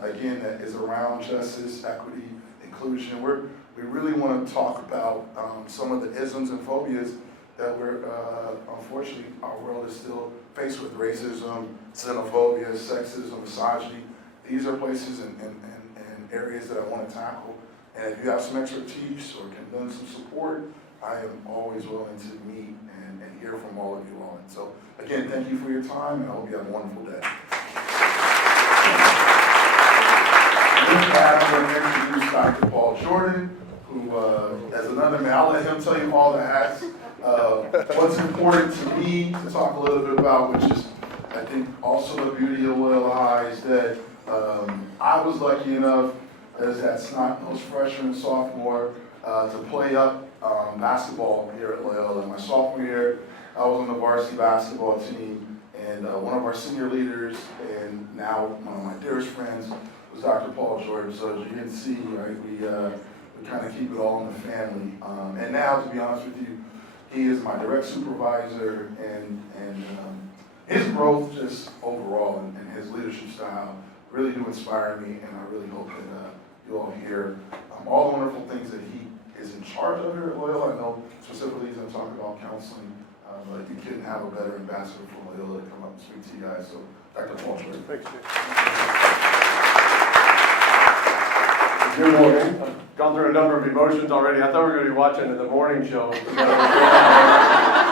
again, that is around justice, equity, inclusion. We really want to talk about some of the isms and phobias that we're, unfortunately, our world is still faced with: racism, xenophobia, sexism, misogyny. These are places and areas that I want to tackle. And if you have some expertise or can lend some support, I am always willing to meet and hear from all of you all. And so, again, thank you for your time, and I hope you have a wonderful day. With that, I'm going to introduce Dr. Paul Jordan, who, as another man, I'll let him tell you all the hats. What's important to me to talk a little bit about, which is, I think, also the beauty of Loyola High, is that I was lucky enough as that snot-nosed freshman and sophomore to play up basketball here at Loyola. My sophomore year, I was on the varsity basketball team, and one of our senior leaders, and now one of my dearest friends, was Dr. Paul Jordan. So as you can see, right, we kind of keep it all in the family. And now, to be honest with you, he is my direct supervisor, and his growth just overall and his leadership style really do inspire me, and I really hope that you all hear all the wonderful things that he is in charge of here at Loyola. I know specifically he's going to talk about counseling, but you couldn't have a better ambassador for Loyola to come up and speak to you guys. So, Dr. Paul Jordan. Thanks, Good morning. I've gone through a number of emotions already. I thought we were going to be watching the morning show. So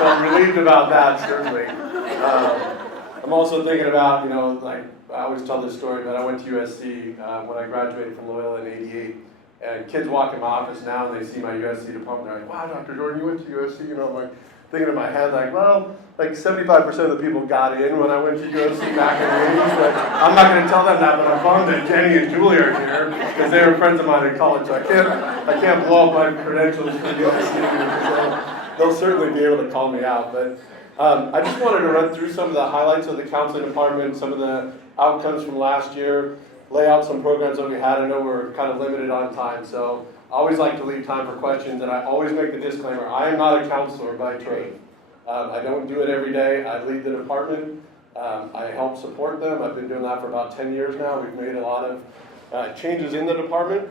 I'm relieved about that, certainly. I'm also thinking about, like, I always tell this story, but I went to USC when I graduated from Loyola in '88. And kids walk in my office now and they see my USC department, they're like, wow, Dr. Jordan, you went to USC? I'm like, thinking in my head, like, well, like 75% of the people got in when I went to USC back in the 80s, but I'm not going to tell them that, but I'm bummed that Jenny and Julie are here because they were friends of mine in college, so I can't blow up my credentials for USC, so they'll certainly be able to call me out. But I just wanted to run through some of the highlights of the counseling department, some of the outcomes from last year, lay out some programs that we had. I know we're kind of limited on time, so I always like to leave time for questions, and I always make the disclaimer, I am not a counselor by trade. I don't do it every day. I lead the department. I help support them. I've been doing that for about 10 years now. We've made a lot of changes in the department,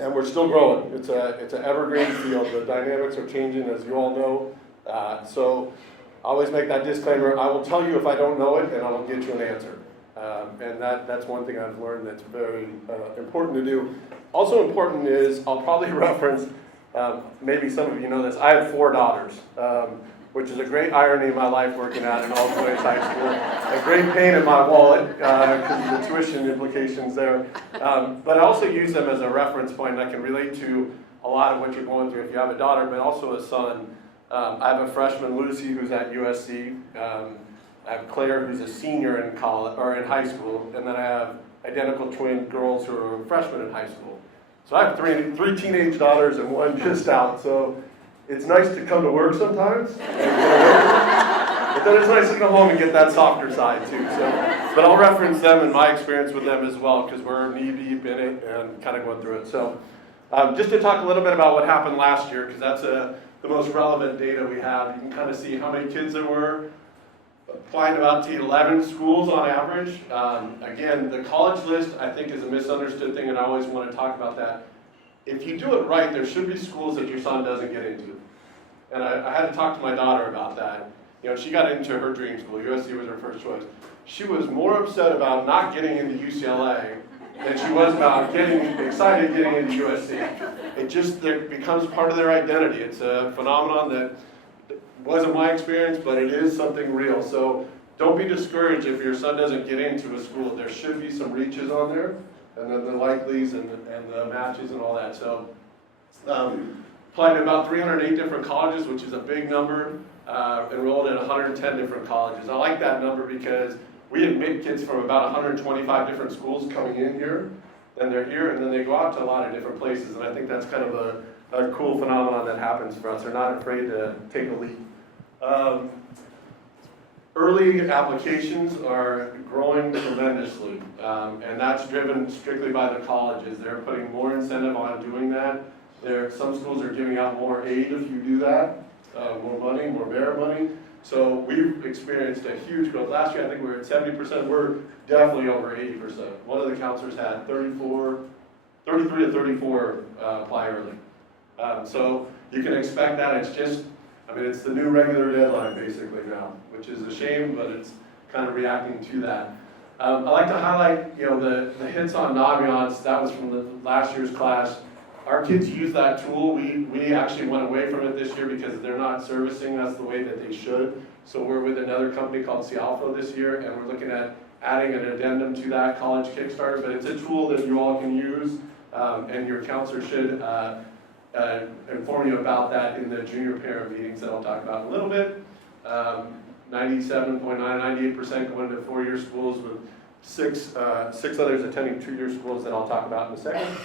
and we're still growing. It's an evergreen field. The dynamics are changing, as you all know. So I always make that disclaimer. I will tell you if I don't know it, and I will get you an answer. And that's one thing I've learned that's very important to do. Also important is, I'll probably reference, maybe some of you know this, I have 4 daughters, which is a great irony in my life working out in all boys high school. A great pain in my wallet because of the tuition implications there. But I also use them as a reference point, and I can relate to a lot of what you're going through if you have a daughter, but also a son. I have a freshman, Lucy, who's at USC. I have Claire, who's a senior in college or in high school, and then I have identical twin girls who are freshmen in high school. So I have three teenage daughters and one just out. So it's nice to come to work sometimes, but then it's nice to go home and get that softer side too. So, but I'll reference them and my experience with them as well because we're knee deep in it and kind of going through it. So just to talk a little bit about what happened last year, because that's the most relevant data we have. You can kind of see how many kids there were. Applied about to 11 schools on average. Again, the college list I think is a misunderstood thing, and I always want to talk about that. If you do it right, there should be schools that your son doesn't get into. And I had to talk to my daughter about that. She got into her dream school. USC was her first choice. She was more upset about not getting into UCLA than she was about getting excited getting into USC. It becomes part of their identity. It's a phenomenon that wasn't my experience, but it is something real. So don't be discouraged if your son doesn't get into a school. There should be some reaches on there, and then the likelies and the matches and all that. So applied to about 308 different colleges, which is a big number, enrolled in 110 different colleges. I like that number because we admit kids from about 125 different schools coming in here, then they're here, and then they go out to a lot of different places, and I think that's kind of a cool phenomenon that happens for us. They're not afraid to take a leap. Early applications are growing tremendously, and that's driven strictly by the colleges. They're putting more incentive on doing that. Some schools are giving out more aid if you do that, more money, more merit money. So we've experienced a huge growth. Last year I think we were at 70%. We're definitely over 80%. One of the counselors had 33 to 34 apply early. So you can expect that. It's the new regular deadline basically now, which is a shame, but it's kind of reacting to that. I like to highlight, the hits on Naviance. That was from the last year's class. Our kids use that tool. We actually went away from it this year because they're not servicing us the way that they should. So we're with another company called Cialfo this year, and we're looking at adding an addendum to that college Kickstarter. But it's a tool that you all can use, and your counselor should inform you about that in the junior parent meetings that I'll talk about in a little bit. 97.9, 98% going to 4-year schools with six others attending 2-year schools that I'll talk about in a second.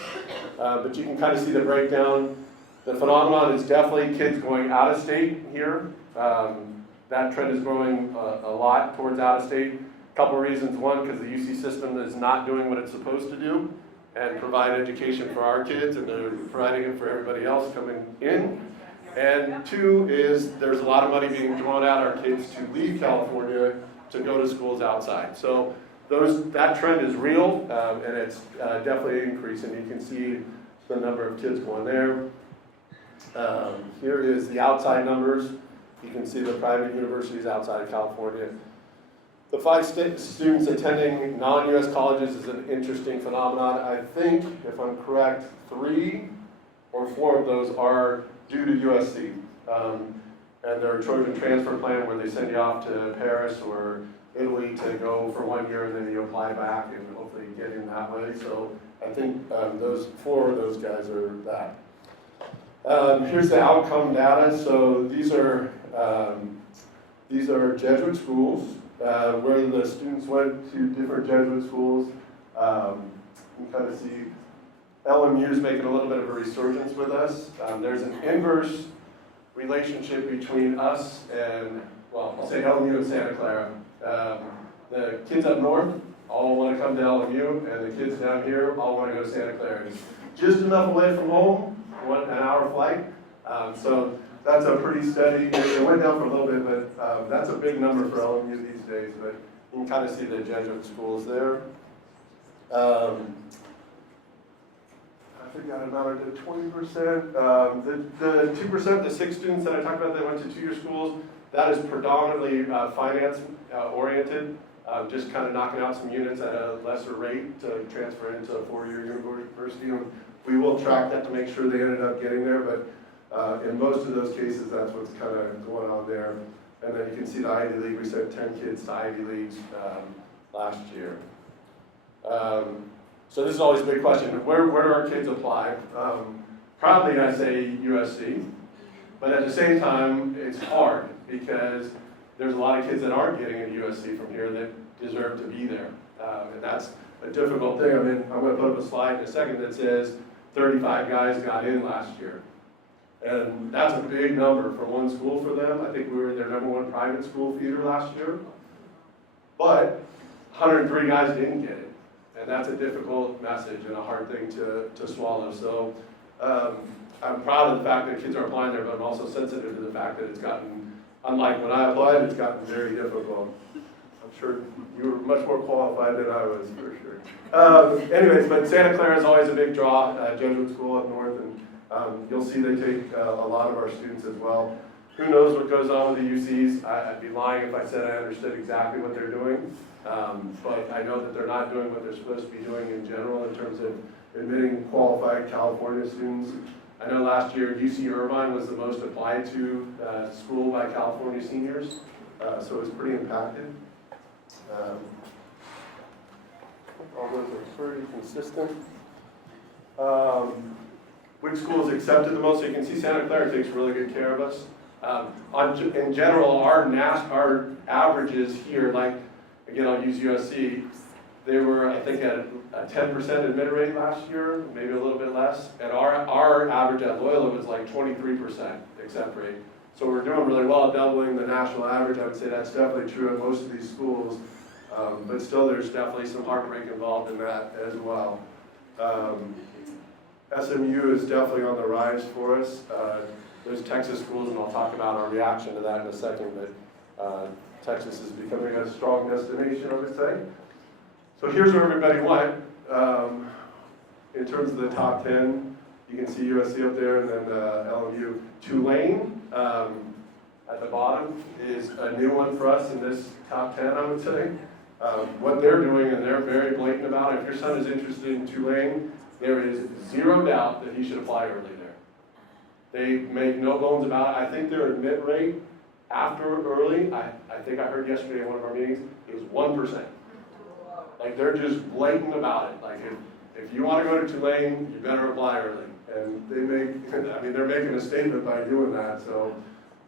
But you can kind of see the breakdown. The phenomenon is definitely kids going out of state here. That trend is growing a lot towards out of state. A couple reasons. One, because the UC system is not doing what it's supposed to do and provide education for our kids, and they're providing it for everybody else coming in. And 2 is there's a lot of money being thrown at our kids to leave California to go to schools outside. So that trend is real, and it's definitely increasing. You can see the number of kids going there. Here is the outside numbers. You can see the private universities outside of California. The 5 students attending non-US colleges is an interesting phenomenon. I think, if I'm correct, 3 or 4 of those are due to USC. And their Trojan transfer plan where they send you off to Paris or Italy to go for 1 year, and then you apply back and hopefully get in that way. So I think those 4 of those guys are that. Here's the outcome data. So these are Jesuit schools where the students went to different Jesuit schools. You can kind of see LMU is making a little bit of a resurgence with us. There's an inverse relationship between us and, well, I'll say LMU and Santa Clara. The kids up north all want to come to LMU, and the kids down here all want to go to Santa Clara. It's just enough away from home, an hour flight. So that's a pretty steady, it went down for a little bit, but that's a big number for LMU these days. But you can kind of see the Jesuit schools there. I think that amounted to 20%. The 2%, the 6 students that I talked about that went to 2-year schools, that is predominantly finance oriented, just kind of knocking out some units at a lesser rate to transfer into a 4-year university. And we will track that to make sure they ended up getting there, but in most of those cases, that's what's kind of going on there. And then you can see the Ivy League. We sent 10 kids to Ivy Leagues last year. So this is always a big question. Where do our kids apply? Proudly I say USC, but at the same time, it's hard because there's a lot of kids that aren't getting into USC from here that deserve to be there. And that's a difficult thing. I mean, I'm going to put up a slide in a second that says 35 guys got in last year. And that's a big number for one school for them. I think we were their #1 private school feeder last year. But 103 guys didn't get it. And that's a difficult message and a hard thing to swallow. So I'm proud of the fact that kids are applying there, but I'm also sensitive to the fact that it's gotten, unlike when I applied, it's gotten very difficult. I'm sure you were much more qualified than I was, for sure. Anyways, but Santa Clara is always a big draw, Jesuit school up north, and you'll see they take a lot of our students as well. Who knows what goes on with the UCs? I'd be lying if I said I understood exactly what they're doing. But I know that they're not doing what they're supposed to be doing in general in terms of admitting qualified California students. I know last year UC Irvine was the most applied to school by California seniors, so it was pretty impacted. All those are pretty consistent. Which schools accepted the most? So you can see Santa Clara takes really good care of us. In general, our averages here, like, again, I'll use USC, they were, I think, at a 10% admit rate last year, maybe a little bit less. And our average at Loyola was like 23% accept rate. So we're doing really well, doubling the national average. I would say that's definitely true at most of these schools. But still, there's definitely some heartbreak involved in that as well. SMU is definitely on the rise for us. There's Texas schools, and I'll talk about our reaction to that in a second, but Texas is becoming a strong destination, I would say. So here's where everybody went. In terms of the top 10, you can see USC up there, and then LMU. Tulane, at the bottom, is a new one for us in this top 10, I would say. What they're doing, and they're very blatant about it, if your son is interested in Tulane, there is zero doubt that he should apply early there. They make no bones about it. I think their admit rate after early, I think I heard yesterday in one of our meetings, it was 1%. Like, they're just blatant about it. Like, if you want to go to Tulane, you better apply early. And they they're making a statement by doing that. So,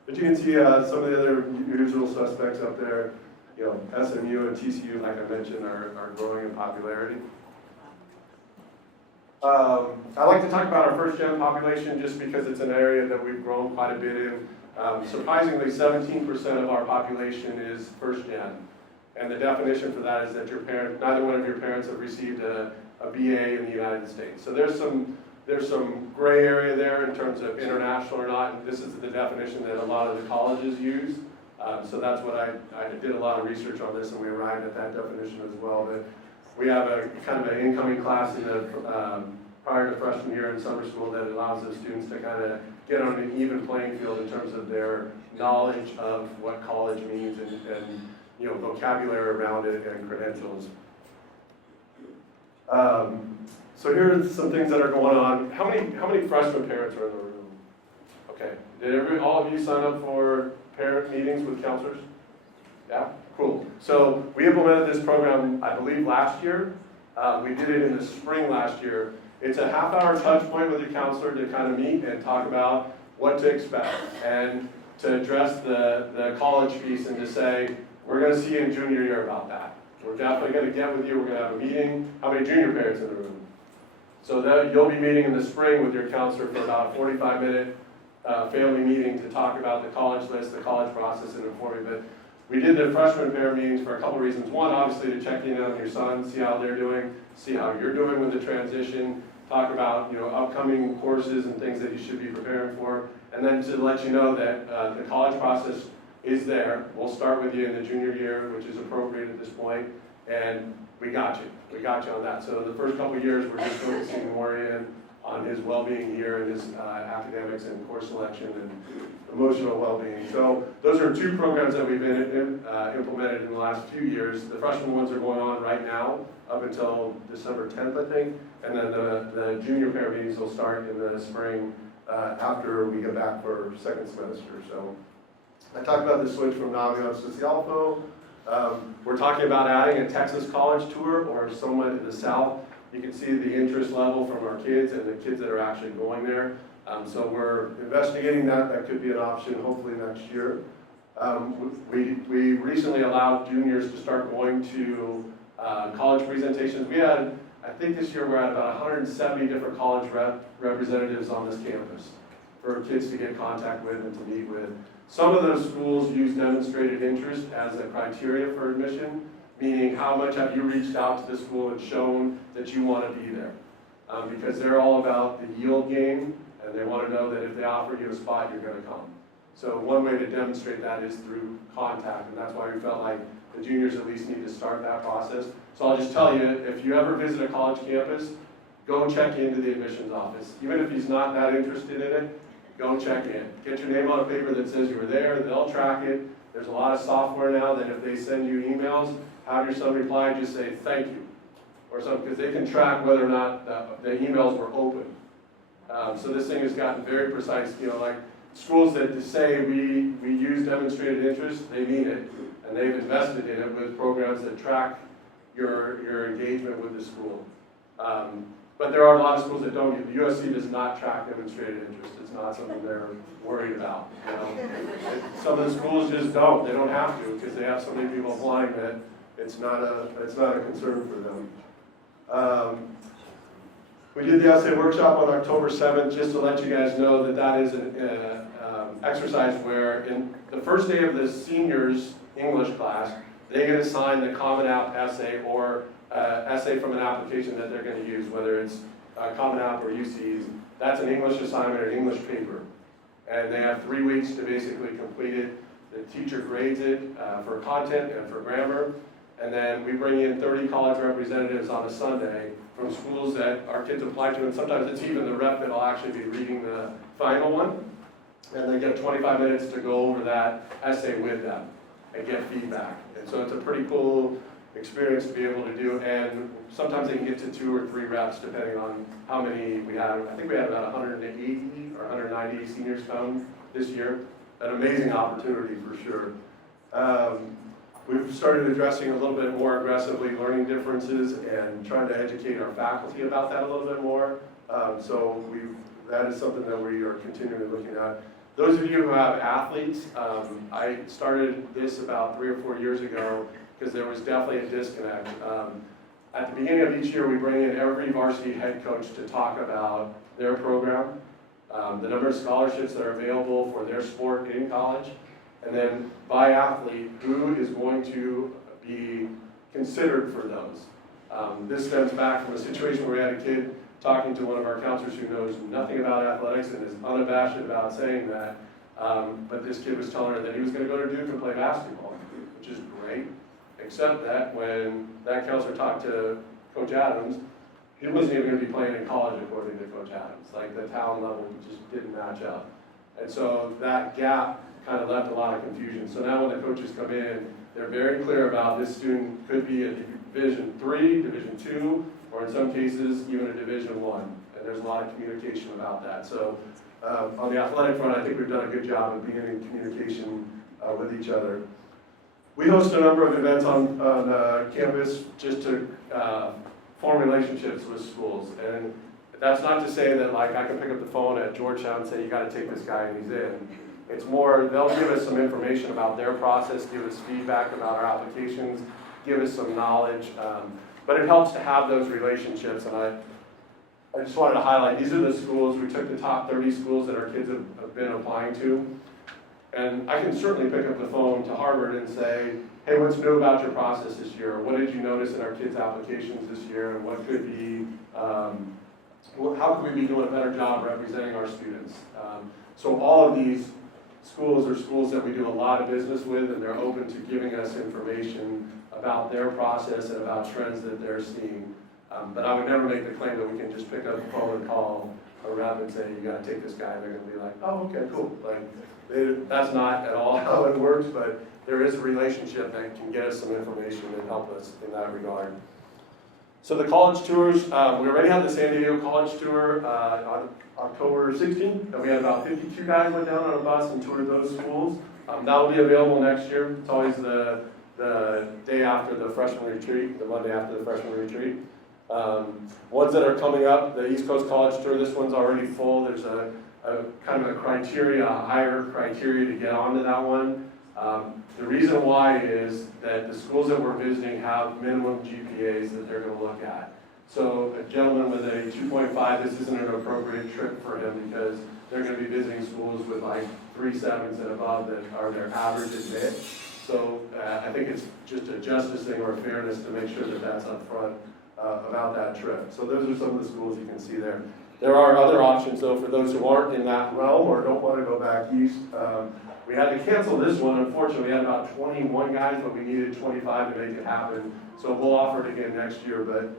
but you can see some of the other usual suspects up there. You know, SMU and TCU, like I mentioned, are growing in popularity. I like to talk about our first-gen population just because it's an area that we've grown quite a bit in. Surprisingly, 17% of our population is first-gen. And the definition for that is that neither one of your parents have received a BA in the United States. So there's some gray area there in terms of international or not, and this is the definition that a lot of the colleges use. So that's what I did a lot of research on this, and we arrived at that definition as well. But we have a kind of an incoming class in the prior to freshman year in summer school that allows the students to kind of get on an even playing field in terms of their knowledge of what college means and you know, vocabulary around it and credentials. So here's some things that are going on. How many freshman parents are in the room? Okay. Did all of you sign up for parent meetings with counselors? Yeah? Cool. So we implemented this program, I believe, last year. We did it in the spring last year. It's a half-hour touch point with your counselor to kind of meet and talk about what to expect and to address the college piece and to say, we're going to see you in junior year about that. We're definitely going to get with you. We're going to have a meeting. How many junior parents in the room? So that you'll be meeting in the spring with your counselor for about a 45-minute family meeting to talk about the college list, the college process, and inform you. But we did the freshman parent meetings for a couple reasons. One, obviously, to check in on your son, see how they're doing, see how you're doing with the transition, talk about upcoming courses and things that you should be preparing for, and then to let you know that the college process is there. We'll start with you in the junior year, which is appropriate at this point, and we got you. We got you on that. So the first couple of years, we're just focusing more in on his well-being here and his academics and course selection and emotional well-being. So those are two programs that we've been implemented in the last few years. The freshman ones are going on right now up until December 10th, I think, and then the junior parent meetings will start in the spring after we get back for second semester. So I talked about the switch from Naviance to Cialpo. We're talking about adding a Texas college tour or somewhat in the South. You can see the interest level from our kids and the kids that are actually going there. So we're investigating that. That could be an option hopefully next year. We recently allowed juniors to start going to college presentations. We had, I think this year we're at about 170 different college representatives on this campus for kids to get contact with and to meet with. Some of those schools use demonstrated interest as a criteria for admission, meaning how much have you reached out to the school and shown that you want to be there. Because they're all about the yield game, and they want to know that if they offer you a spot, you're going to come. So one way to demonstrate that is through contact, and that's why we felt like the juniors at least need to start that process. So I'll just tell you, if you ever visit a college campus, go check into the admissions office. Even if he's not that interested in it, go check in. Get your name on a paper that says you were there, they'll track it. There's a lot of software now that if they send you emails, have your son reply, just say thank you, or something, because they can track whether or not the emails were open. So this thing has gotten very precise, like schools that say we use demonstrated interest, they mean it, and they've invested in it with programs that track your engagement with the school. But there are a lot of schools that don't. The USC does not track demonstrated interest. It's not something they're worried about. Some of the schools just don't. They don't have to because they have so many people applying that it's not a concern for them. We did the essay workshop on October 7th just to let you guys know that is an exercise where in the first day of the seniors' English class, they get assigned the Common App essay or essay from an application that they're going to use, whether it's Common App or UC's. That's an English assignment or an English paper. And they have 3 weeks to basically complete it. The teacher grades it for content and for grammar. And then we bring in 30 college representatives on a Sunday from schools that our kids apply to, and sometimes it's even the rep that'll actually be reading the final one. And they get 25 minutes to go over that essay with them and get feedback. And so it's a pretty cool experience to be able to do, and sometimes they can get to 2 or 3 reps depending on how many we had. I think we had about 180 or 190 seniors come this year. An amazing opportunity for sure. We've started addressing a little bit more aggressively learning differences and trying to educate our faculty about that a little bit more. So that is something that we are continually looking at. Those of you who have athletes, I started this about 3 or 4 years ago because there was definitely a disconnect. At the beginning of each year, we bring in every varsity head coach to talk about their program, the number of scholarships that are available for their sport in college, and then by athlete, who is going to be considered for those. This stems back from a situation where we had a kid talking to one of our counselors who knows nothing about athletics and is unabashed about saying that, but this kid was telling her that he was going to go to Duke and play basketball, which is great, except that when that counselor talked to Coach Adams, he wasn't even going to be playing in college according to Coach Adams. Like the talent level just didn't match up. And so that gap kind of left a lot of confusion. So now when the coaches come in, they're very clear about this student could be a Division III, Division II, or in some cases, even a Division I. And there's a lot of communication about that. So on the athletic front, I think we've done a good job of being in communication with each other. We host a number of events on campus just to form relationships with schools. And that's not to say that like I can pick up the phone at Georgetown and say, you gotta take this guy and he's in. It's more, they'll give us some information about their process, give us feedback about our applications, give us some knowledge. But it helps to have those relationships. And I just wanted to highlight, these are the schools, we took the top 30 schools that our kids have been applying to. And I can certainly pick up the phone to Harvard and say, hey, what's new about your process this year? What did you notice in our kids' applications this year? And what could be, how could we be doing a better job representing our students? So all of these schools are schools that we do a lot of business with, and they're open to giving us information about their process and about trends that they're seeing. But I would never make the claim that we can just pick up the phone and call a rep and say, you gotta take this guy, and they're gonna be like, oh, okay, cool. Like, that's not at all how it works, but there is a relationship that can get us some information and help us in that regard. So the college tours, we already had the San Diego College Tour on October 16th, and we had about 52 guys went down on a bus and toured those schools. That will be available next year. It's always the day after the freshman retreat, the Monday after the freshman retreat. Ones that are coming up, the East Coast College Tour, this one's already full. There's a kind of a higher criteria to get onto that one. The reason why is that the schools that we're visiting have minimum GPAs that they're going to look at. So a gentleman with a 2.5, this isn't an appropriate trip for him because they're going to be visiting schools with like 3.7s and above that are their average admit. So I think it's just a justice thing or a fairness to make sure that that's up front about that trip. So those are some of the schools you can see there. There are other options though for those who aren't in that realm or don't want to go back east. We had to cancel this one. Unfortunately, we had about 21 guys, but we needed 25 to make it happen. So we'll offer it again next year. But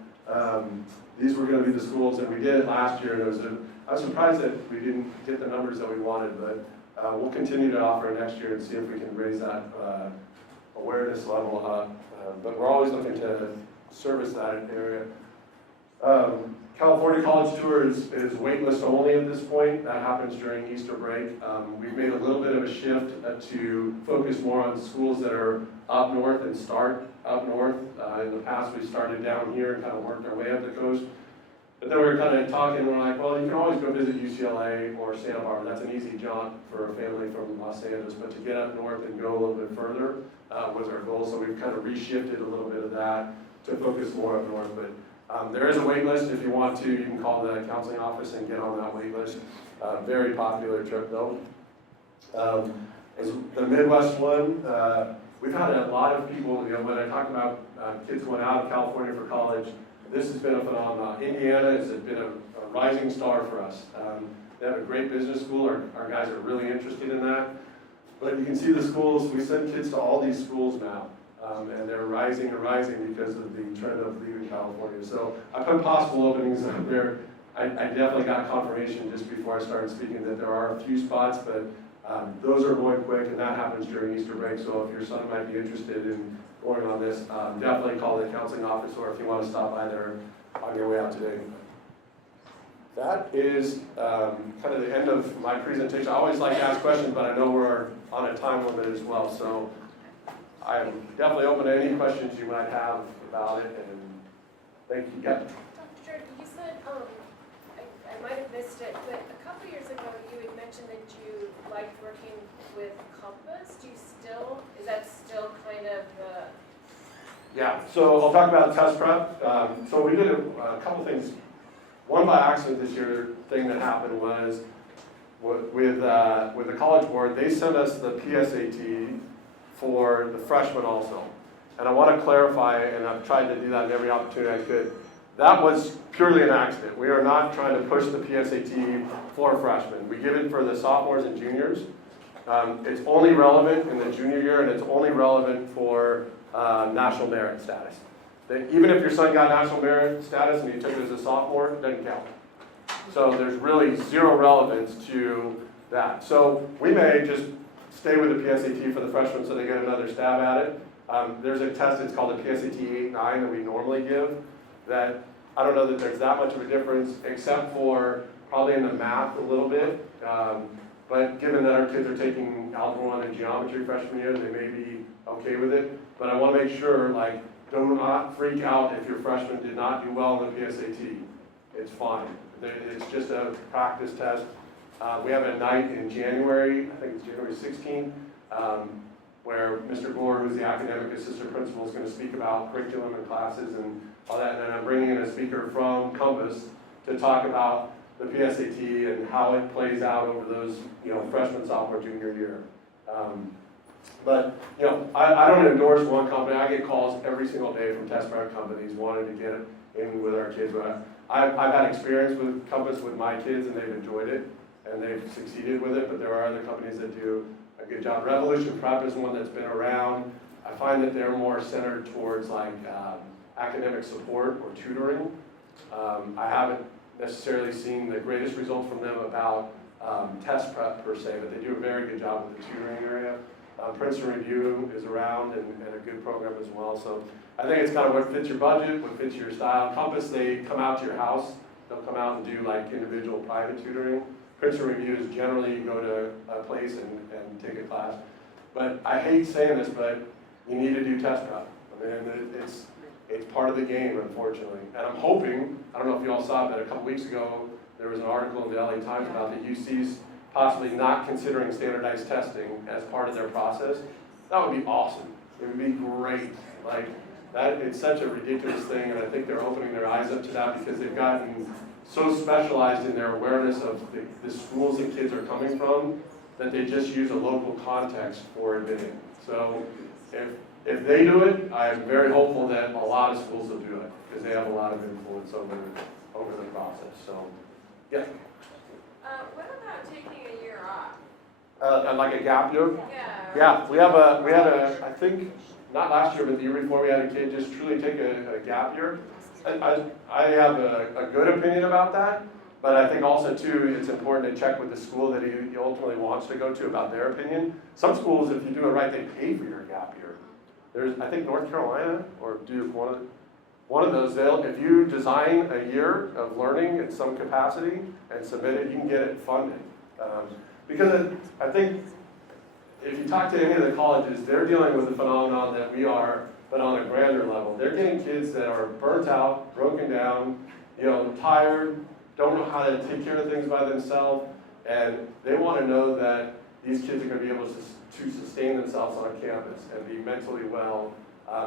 these were going to be the schools, and we did it last year. And I was surprised that we didn't get the numbers that we wanted, but we'll continue to offer it next year and see if we can raise that awareness level up. But we're always looking to service that area. California College Tour is waitlist only at this point. That happens during Easter break. We've made a little bit of a shift to focus more on schools that are up north and start up north. In the past, we started down here and kind of worked our way up the coast. But then we were kind of talking, and we're like, well, you can always go visit UCLA or Santa Barbara. That's an easy jaunt for a family from Los Angeles. But to get up north and go a little bit further was our goal. So we've kind of reshifted a little bit of that to focus more up north. But there is a wait list. If you want to, you can call the counseling office and get on that wait list. Very popular trip though. As the Midwest one, we've had a lot of people, when I talk about kids going out of California for college, this has been a phenomenon. Indiana has been a rising star for us. They have a great business school. Our guys are really interested in that. But you can see the schools, we send kids to all these schools now. And they're rising and rising because of the trend of leaving California. So I put possible openings up there. I definitely got confirmation just before I started speaking that there are a few spots, but those are going quick, and that happens during Easter break. So if your son might be interested in going on this, definitely call the counseling office, or if you want to stop by there on your way out today. That is kind of the end of my presentation. I always like to ask questions, but I know we're on a time limit as well. So I'm definitely open to any questions you might have about it, and thank you. Yeah. Dr. Jordan, you said, I might have missed it, but a couple years ago you had mentioned that you liked working with Compass. Do you still, is that still kind of Yeah, so I'll talk about test prep. So we did a couple things. One by accident this year thing that happened was with the College Board, they sent us the PSAT for the freshmen also. And I want to clarify, and I've tried to do that in every opportunity I could, that was purely an accident. We are not trying to push the PSAT for freshmen. We give it for the sophomores and juniors. It's only relevant in the junior year, and it's only relevant for national merit status. Even if your son got national merit status and you took it as a sophomore, it doesn't count. So there's really zero relevance to that. So we may just stay with the PSAT for the freshmen so they get another stab at it. There's a test, it's called the PSAT 8-9 that we normally give, that I don't know that there's that much of a difference, except for probably in the math a little bit. But given that our kids are taking Algebra 1 and Geometry freshman year, they may be okay with it. But I want to make sure, like, do not freak out if your freshman did not do well in the PSAT. It's fine. It's just a practice test. We have a night in January, I think it's January 16th, where Mr. Gore, who's the academic assistant principal, is going to speak about curriculum and classes and all that. And then I'm bringing in a speaker from Compass to talk about the PSAT and how it plays out over those, freshman, sophomore, junior year. But I don't endorse one company. I get calls every single day from test prep companies wanting to get in with our kids. But I've had experience with Compass with my kids, and they've enjoyed it, and they've succeeded with it. But there are other companies that do a good job. Revolution Prep is one that's been around. I find that they're more centered towards like academic support or tutoring. I haven't necessarily seen the greatest results from them about test prep per se, but they do a very good job with the tutoring area. Princeton Review is around and a good program as well. So I think it's kind of what fits your budget, what fits your style. Compass, they come out to your house. They'll come out and do like individual private tutoring. Princeton Review is generally you go to a place and take a class. But I hate saying this, but you need to do test prep. I mean, it's part of the game, unfortunately. And I'm hoping, I don't know if you all saw it, but a couple weeks ago, there was an article in the LA Times about the UCs possibly not considering standardized testing as part of their process. That would be awesome. It would be great. Like, that, it's such a ridiculous thing, and I think they're opening their eyes up to that because they've gotten so specialized in their awareness of the schools that kids are coming from that they just use a local context for admitting. So if they do it, I'm very hopeful that a lot of schools will do it because they have a lot of influence over the process. So, yeah. What about taking a year off? Like a gap year? Yeah. Yeah, we had I think, not last year, but the year before, we had a kid just truly take a gap year. I have a good opinion about that, but I think also, too, it's important to check with the school that he ultimately wants to go to about their opinion. Some schools, if you do it right, they pay for your gap year. There's, I think, North Carolina or Duke, one of those, if you design a year of learning in some capacity and submit it, you can get it funded. Because I think if you talk to any of the colleges, they're dealing with the phenomenon that we are, but on a grander level. They're getting kids that are burnt out, broken down, tired, don't know how to take care of things by themselves, and they want to know that these kids are going to be able to sustain themselves on campus and be mentally well.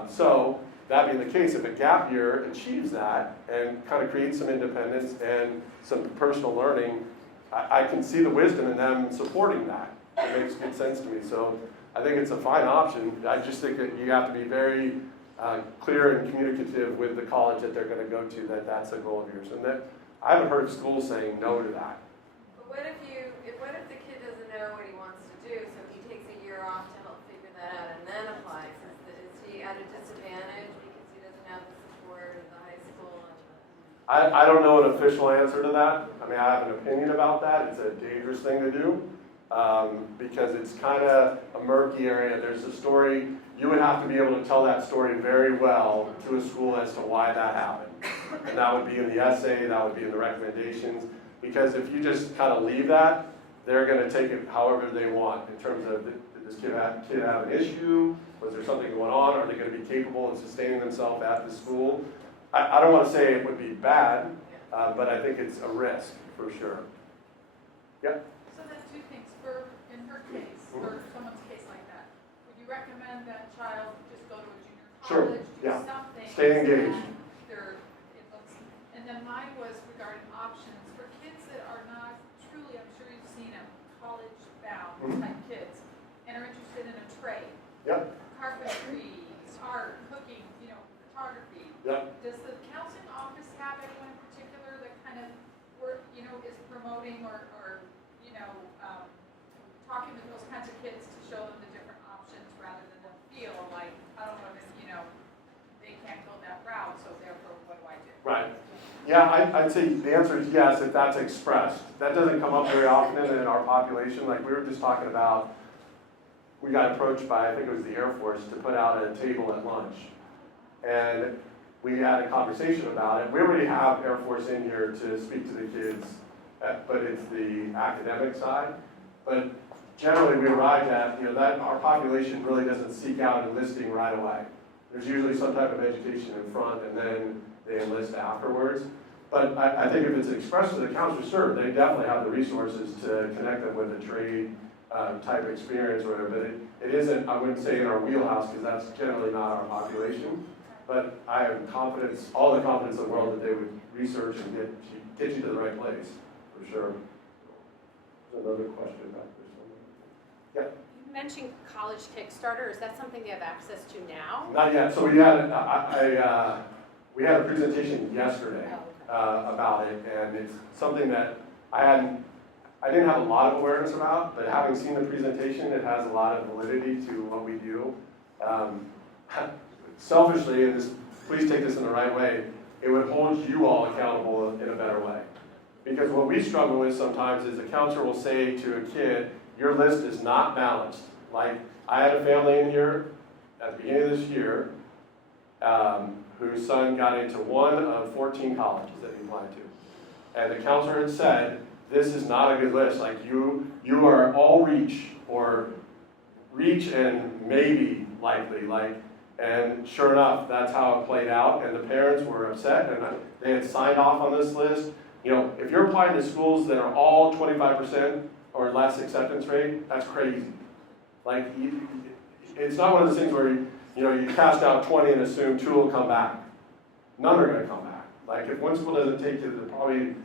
So that being the case, if a gap year achieves that and kind of creates some independence and some personal learning, I can see the wisdom in them supporting that. It makes good sense to me. So I think it's a fine option. I just think that you have to be very clear and communicative with the college that they're going to go to, that that's a goal of yours. And that I haven't heard of schools saying no to that. But what if the kid doesn't know what he wants to do, so he takes a year off to help figure that out and then applies? Is he at a disadvantage because he doesn't have the support of the high school? I don't know an official answer to that. I mean, I have an opinion about that. It's a dangerous thing to do because it's kind of a murky area. There's a story. You would have to be able to tell that story very well to a school as to why that happened. And that would be in the essay, that would be in the recommendations. Because if you just kind of leave that, they're going to take it however they want in terms of, did this kid have an issue? Was there something going on? Are they going to be capable of sustaining themselves at the school? I don't want to say it would be bad, but I think it's a risk for sure. Yeah? So then two things. In her case, or someone's case like that, would you recommend that child just go to a junior college, do something? Stay engaged. And then mine was regarding options for kids that are not truly, I'm sure you've seen them, college-bound type kids, and are interested in a trade. Yep. Carpentry, art, cooking, photography. Yep. Does the counseling office have anyone in particular that kind of is promoting or talking to those kinds of kids to show them the different options rather than them feel like, I don't know, they can't go that route, so therefore what do I do? Right. Yeah, I'd say the answer is yes if that's expressed. That doesn't come up very often in our population. Like we were just talking about, we got approached by, I think it was the Air Force, to put out a table at lunch. And we had a conversation about it. We already have Air Force in here to speak to the kids, but it's the academic side. But generally, we arrived at, that our population really doesn't seek out enlisting right away. There's usually some type of education in front, and then they enlist afterwards. But I think if it's expressed to the counselor, sure, they definitely have the resources to connect them with a trade type experience or whatever. But it isn't, I wouldn't say in our wheelhouse, because that's generally not our population. But I have confidence, all the confidence in the world, that they would research and get you to the right place, for sure. There's another question back there somewhere. Yeah. You mentioned College Kickstarter. Is that something they have access to now? Not yet. So we had we had a presentation yesterday about it, and it's something that I didn't have a lot of awareness about, but having seen the presentation, it has a lot of validity to what we do. Selfishly, and please take this in the right way, it would hold you all accountable in a better way. Because what we struggle with sometimes is a counselor will say to a kid, your list is not balanced. Like, I had a family in here at the beginning of this year whose son got into one of 14 colleges that he applied to. And the counselor had said, this is not a good list. Like, you are all reach, or reach and maybe likely. And sure enough, that's how it played out. And the parents were upset, and they had signed off on this list. If you're applying to schools that are all 25% or less acceptance rate, that's crazy. Like, it's not one of those things where you cast out 20 and assume 2 will come back. None are going to come back. Like, if one school doesn't take you, they're probably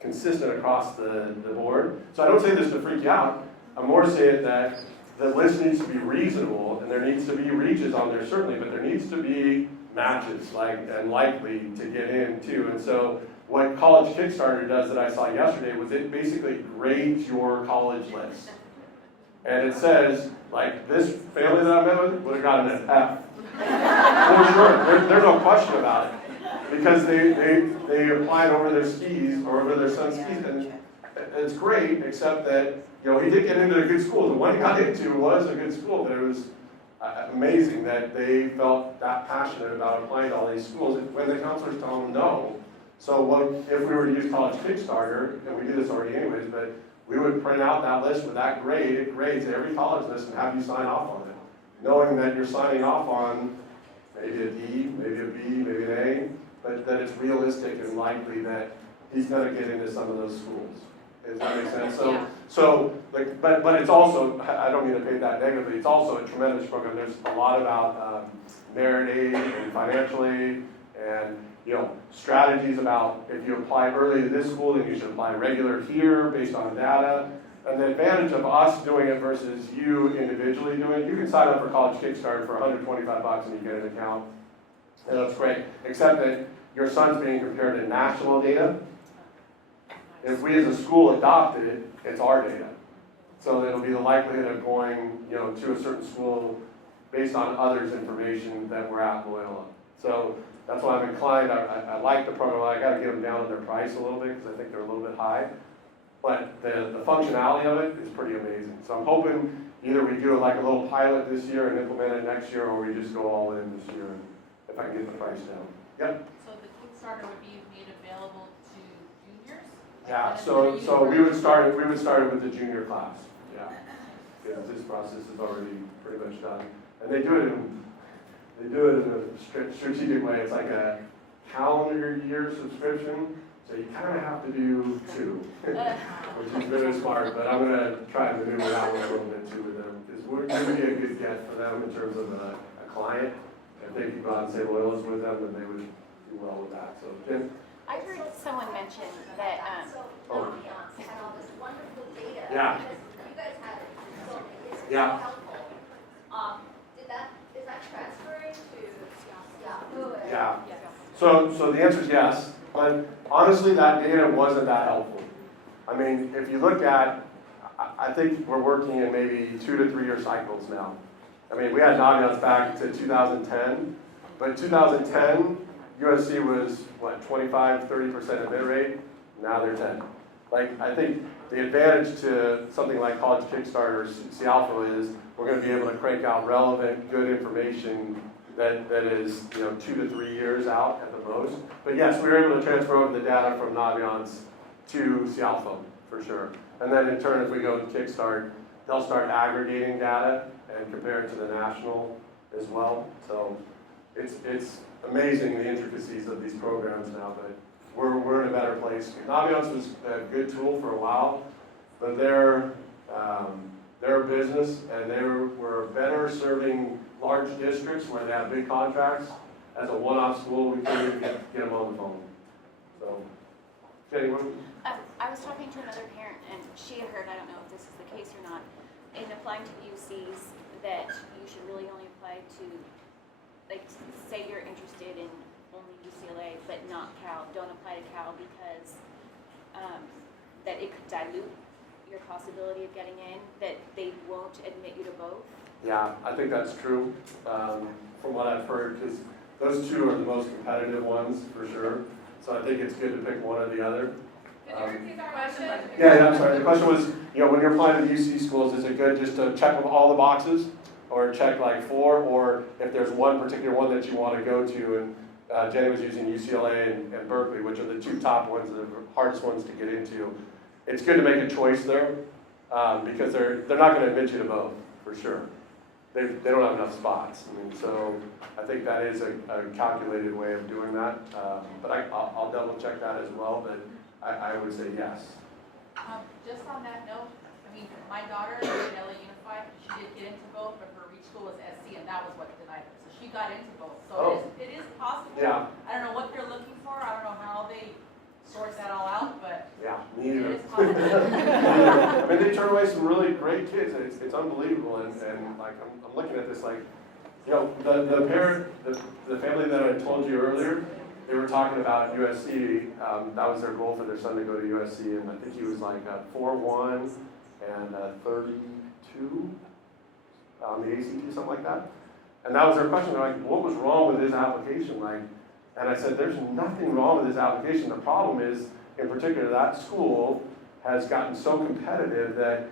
consistent across the board. So I don't say this to freak you out. I'm more saying that the list needs to be reasonable, and there needs to be reaches on there certainly, but there needs to be matches and likely to get in too. And so what College Kickstarter does that I saw yesterday was it basically grades your college list. And it says, like, this family that I met with would have gotten an F. For sure, there's no question about it. Because they applied over their skis, or over their son's skis, and it's great, except that, he did get into a good school. The one he got into was a good school, but it was amazing that they felt that passionate about applying to all these schools when the counselors tell them no. So if we were to use College Kickstarter, and we do this already anyways, but we would print out that list with that grade. It grades every college list and have you sign off on it, knowing that you're signing off on maybe a D, maybe a B, maybe an A, but that it's realistic and likely that he's going to get into some of those schools. Does that make sense? But it's also, I don't mean to paint that negatively, it's also a tremendous program. There's a lot about merit aid and financial aid, and strategies about if you apply early to this school, then you should apply regular here based on data. And the advantage of us doing it versus you individually doing it, you can sign up for College Kickstarter for $125 and you get an account. And that's great, except that your son's being compared to national data. If we as a school adopted it, it's our data. So it'll be the likelihood of going, to a certain school based on others' information that we're at Loyola. So that's why I'm inclined, I like the program. I got to get them down on their price a little bit because I think they're a little bit high. But the functionality of it is pretty amazing. So I'm hoping either we do like a little pilot this year and implement it next year, or we just go all in this year if I can get the price down. Yep. So the Kickstarter would be made available to juniors? Yeah. So we would start it with the junior class. Yeah. Because this process is already pretty much done, and they do it in a strategic way. It's like a calendar year subscription. So you kind of have to do 2, which is really smart, but I'm going to try to maneuver that one a little bit too with them, because we're going to be a good get for them in terms of a client. If they could go out and say Loyola's with them, then they would do well with that. So, Jen? I heard someone mention that, Ambiance and all this wonderful data. Yeah. You guys have it, so it's Yeah. helpful. Is that transferring to Yahoo? Yeah. So the answer is yes, but honestly, that data wasn't that helpful. I mean, if you look at, I think we're working in maybe 2 to 3 year cycles now. I mean, we had Naviance back to 2010, but in 2010, USC was, 25, 30% admit rate? Now they're 10. Like, I think the advantage to something like College Kickstarter or C Alpha is we're going to be able to crank out relevant, good information that is 2 to 3 years out at the most. But yes, we were able to transfer over the data from Naviance to C Alpha, for sure. And then in turn, if we go to Kickstart, they'll start aggregating data and compare it to the national as well. So it's amazing the intricacies of these programs now, but we're in a better place. Naviance was a good tool for a while, but they're a business and we're better serving large districts where they have big contracts. As a one-off school, we couldn't even get them on the phone. So, Jenny, what? I was talking to another parent, and she had heard, I don't know if this is the case or not, in applying to UCs, that you should really only apply to, like, say you're interested in only UCLA, but not Cal. Don't apply to Cal because that it could dilute your possibility of getting in, that they won't admit you to both. Yeah, I think that's true, from what I've heard, because those two are the most competitive ones, for sure. So I think it's good to pick one or the other. Could you repeat that question? Yeah, I'm sorry. The question was, when you're applying to UC schools, is it good just to check all the boxes, or check like 4, or if there's one particular one that you want to go to? And Jenny was using UCLA and Berkeley, which are the two top ones, the hardest ones to get into. It's good to make a choice there, because they're not going to admit you to both, for sure. They don't have enough spots. I mean, so I think that is a calculated way of doing that. But I'll double check that as well. But I would say yes. Just on that note, I mean, my daughter is in LA Unified. She did get into both, but her reach school was SC, and that was what denied her. So she got into both. So it is possible. Yeah. I don't know what they're looking for. I don't know how they sort that all out, but yeah, me either. it is possible. I mean, they turn away some really great kids. It's unbelievable. And like I'm looking at this like, the parent, the family that I told you earlier, they were talking about USC. That was their goal for their son to go to USC, and I think he was like 4.1 and 32 on the ACT, something like that. And that was their question. They're like, what was wrong with his application? And I said, there's nothing wrong with his application. The problem is, in particular, that school has gotten so competitive that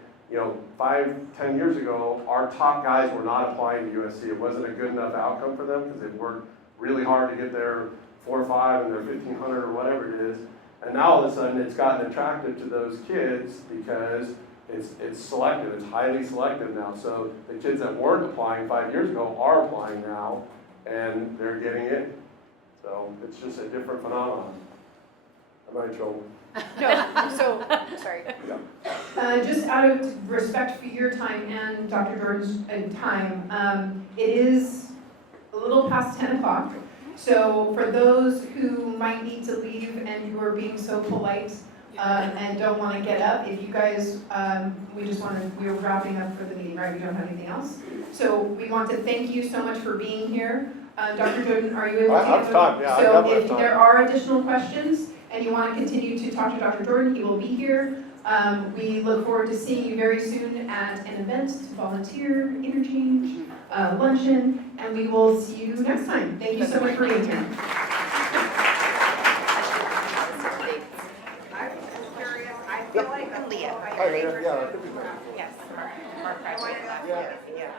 5-10 years ago, our top guys were not applying to USC. It wasn't a good enough outcome for them because they worked really hard to get their 4.5 and their 1,500 or whatever it is. And now all of a sudden it's gotten attractive to those kids because it's selective, it's highly selective now. So the kids that weren't applying 5 years ago are applying now and they're getting in. So it's just a different phenomenon. Am I in trouble? No, so, sorry. Yeah. Just out of respect for your time and Dr. Jordan's time, it is a little past 10 o'clock. So for those who might need to leave and who are being so polite and don't want to get up, if you guys, we're wrapping up for the meeting, right? We don't have anything else. So we want to thank you so much for being here. Dr. Jordan, are you able to answer? So if there are additional questions and you want to continue to talk to Dr. Jordan, he will be here. We look forward to seeing you very soon at an event, volunteer, interchange, luncheon, and we will see you next time. Thank you so much for being here. I'm curious, I feel like Leah. Hi, Leah. Yeah. Yes, Mark. Yeah.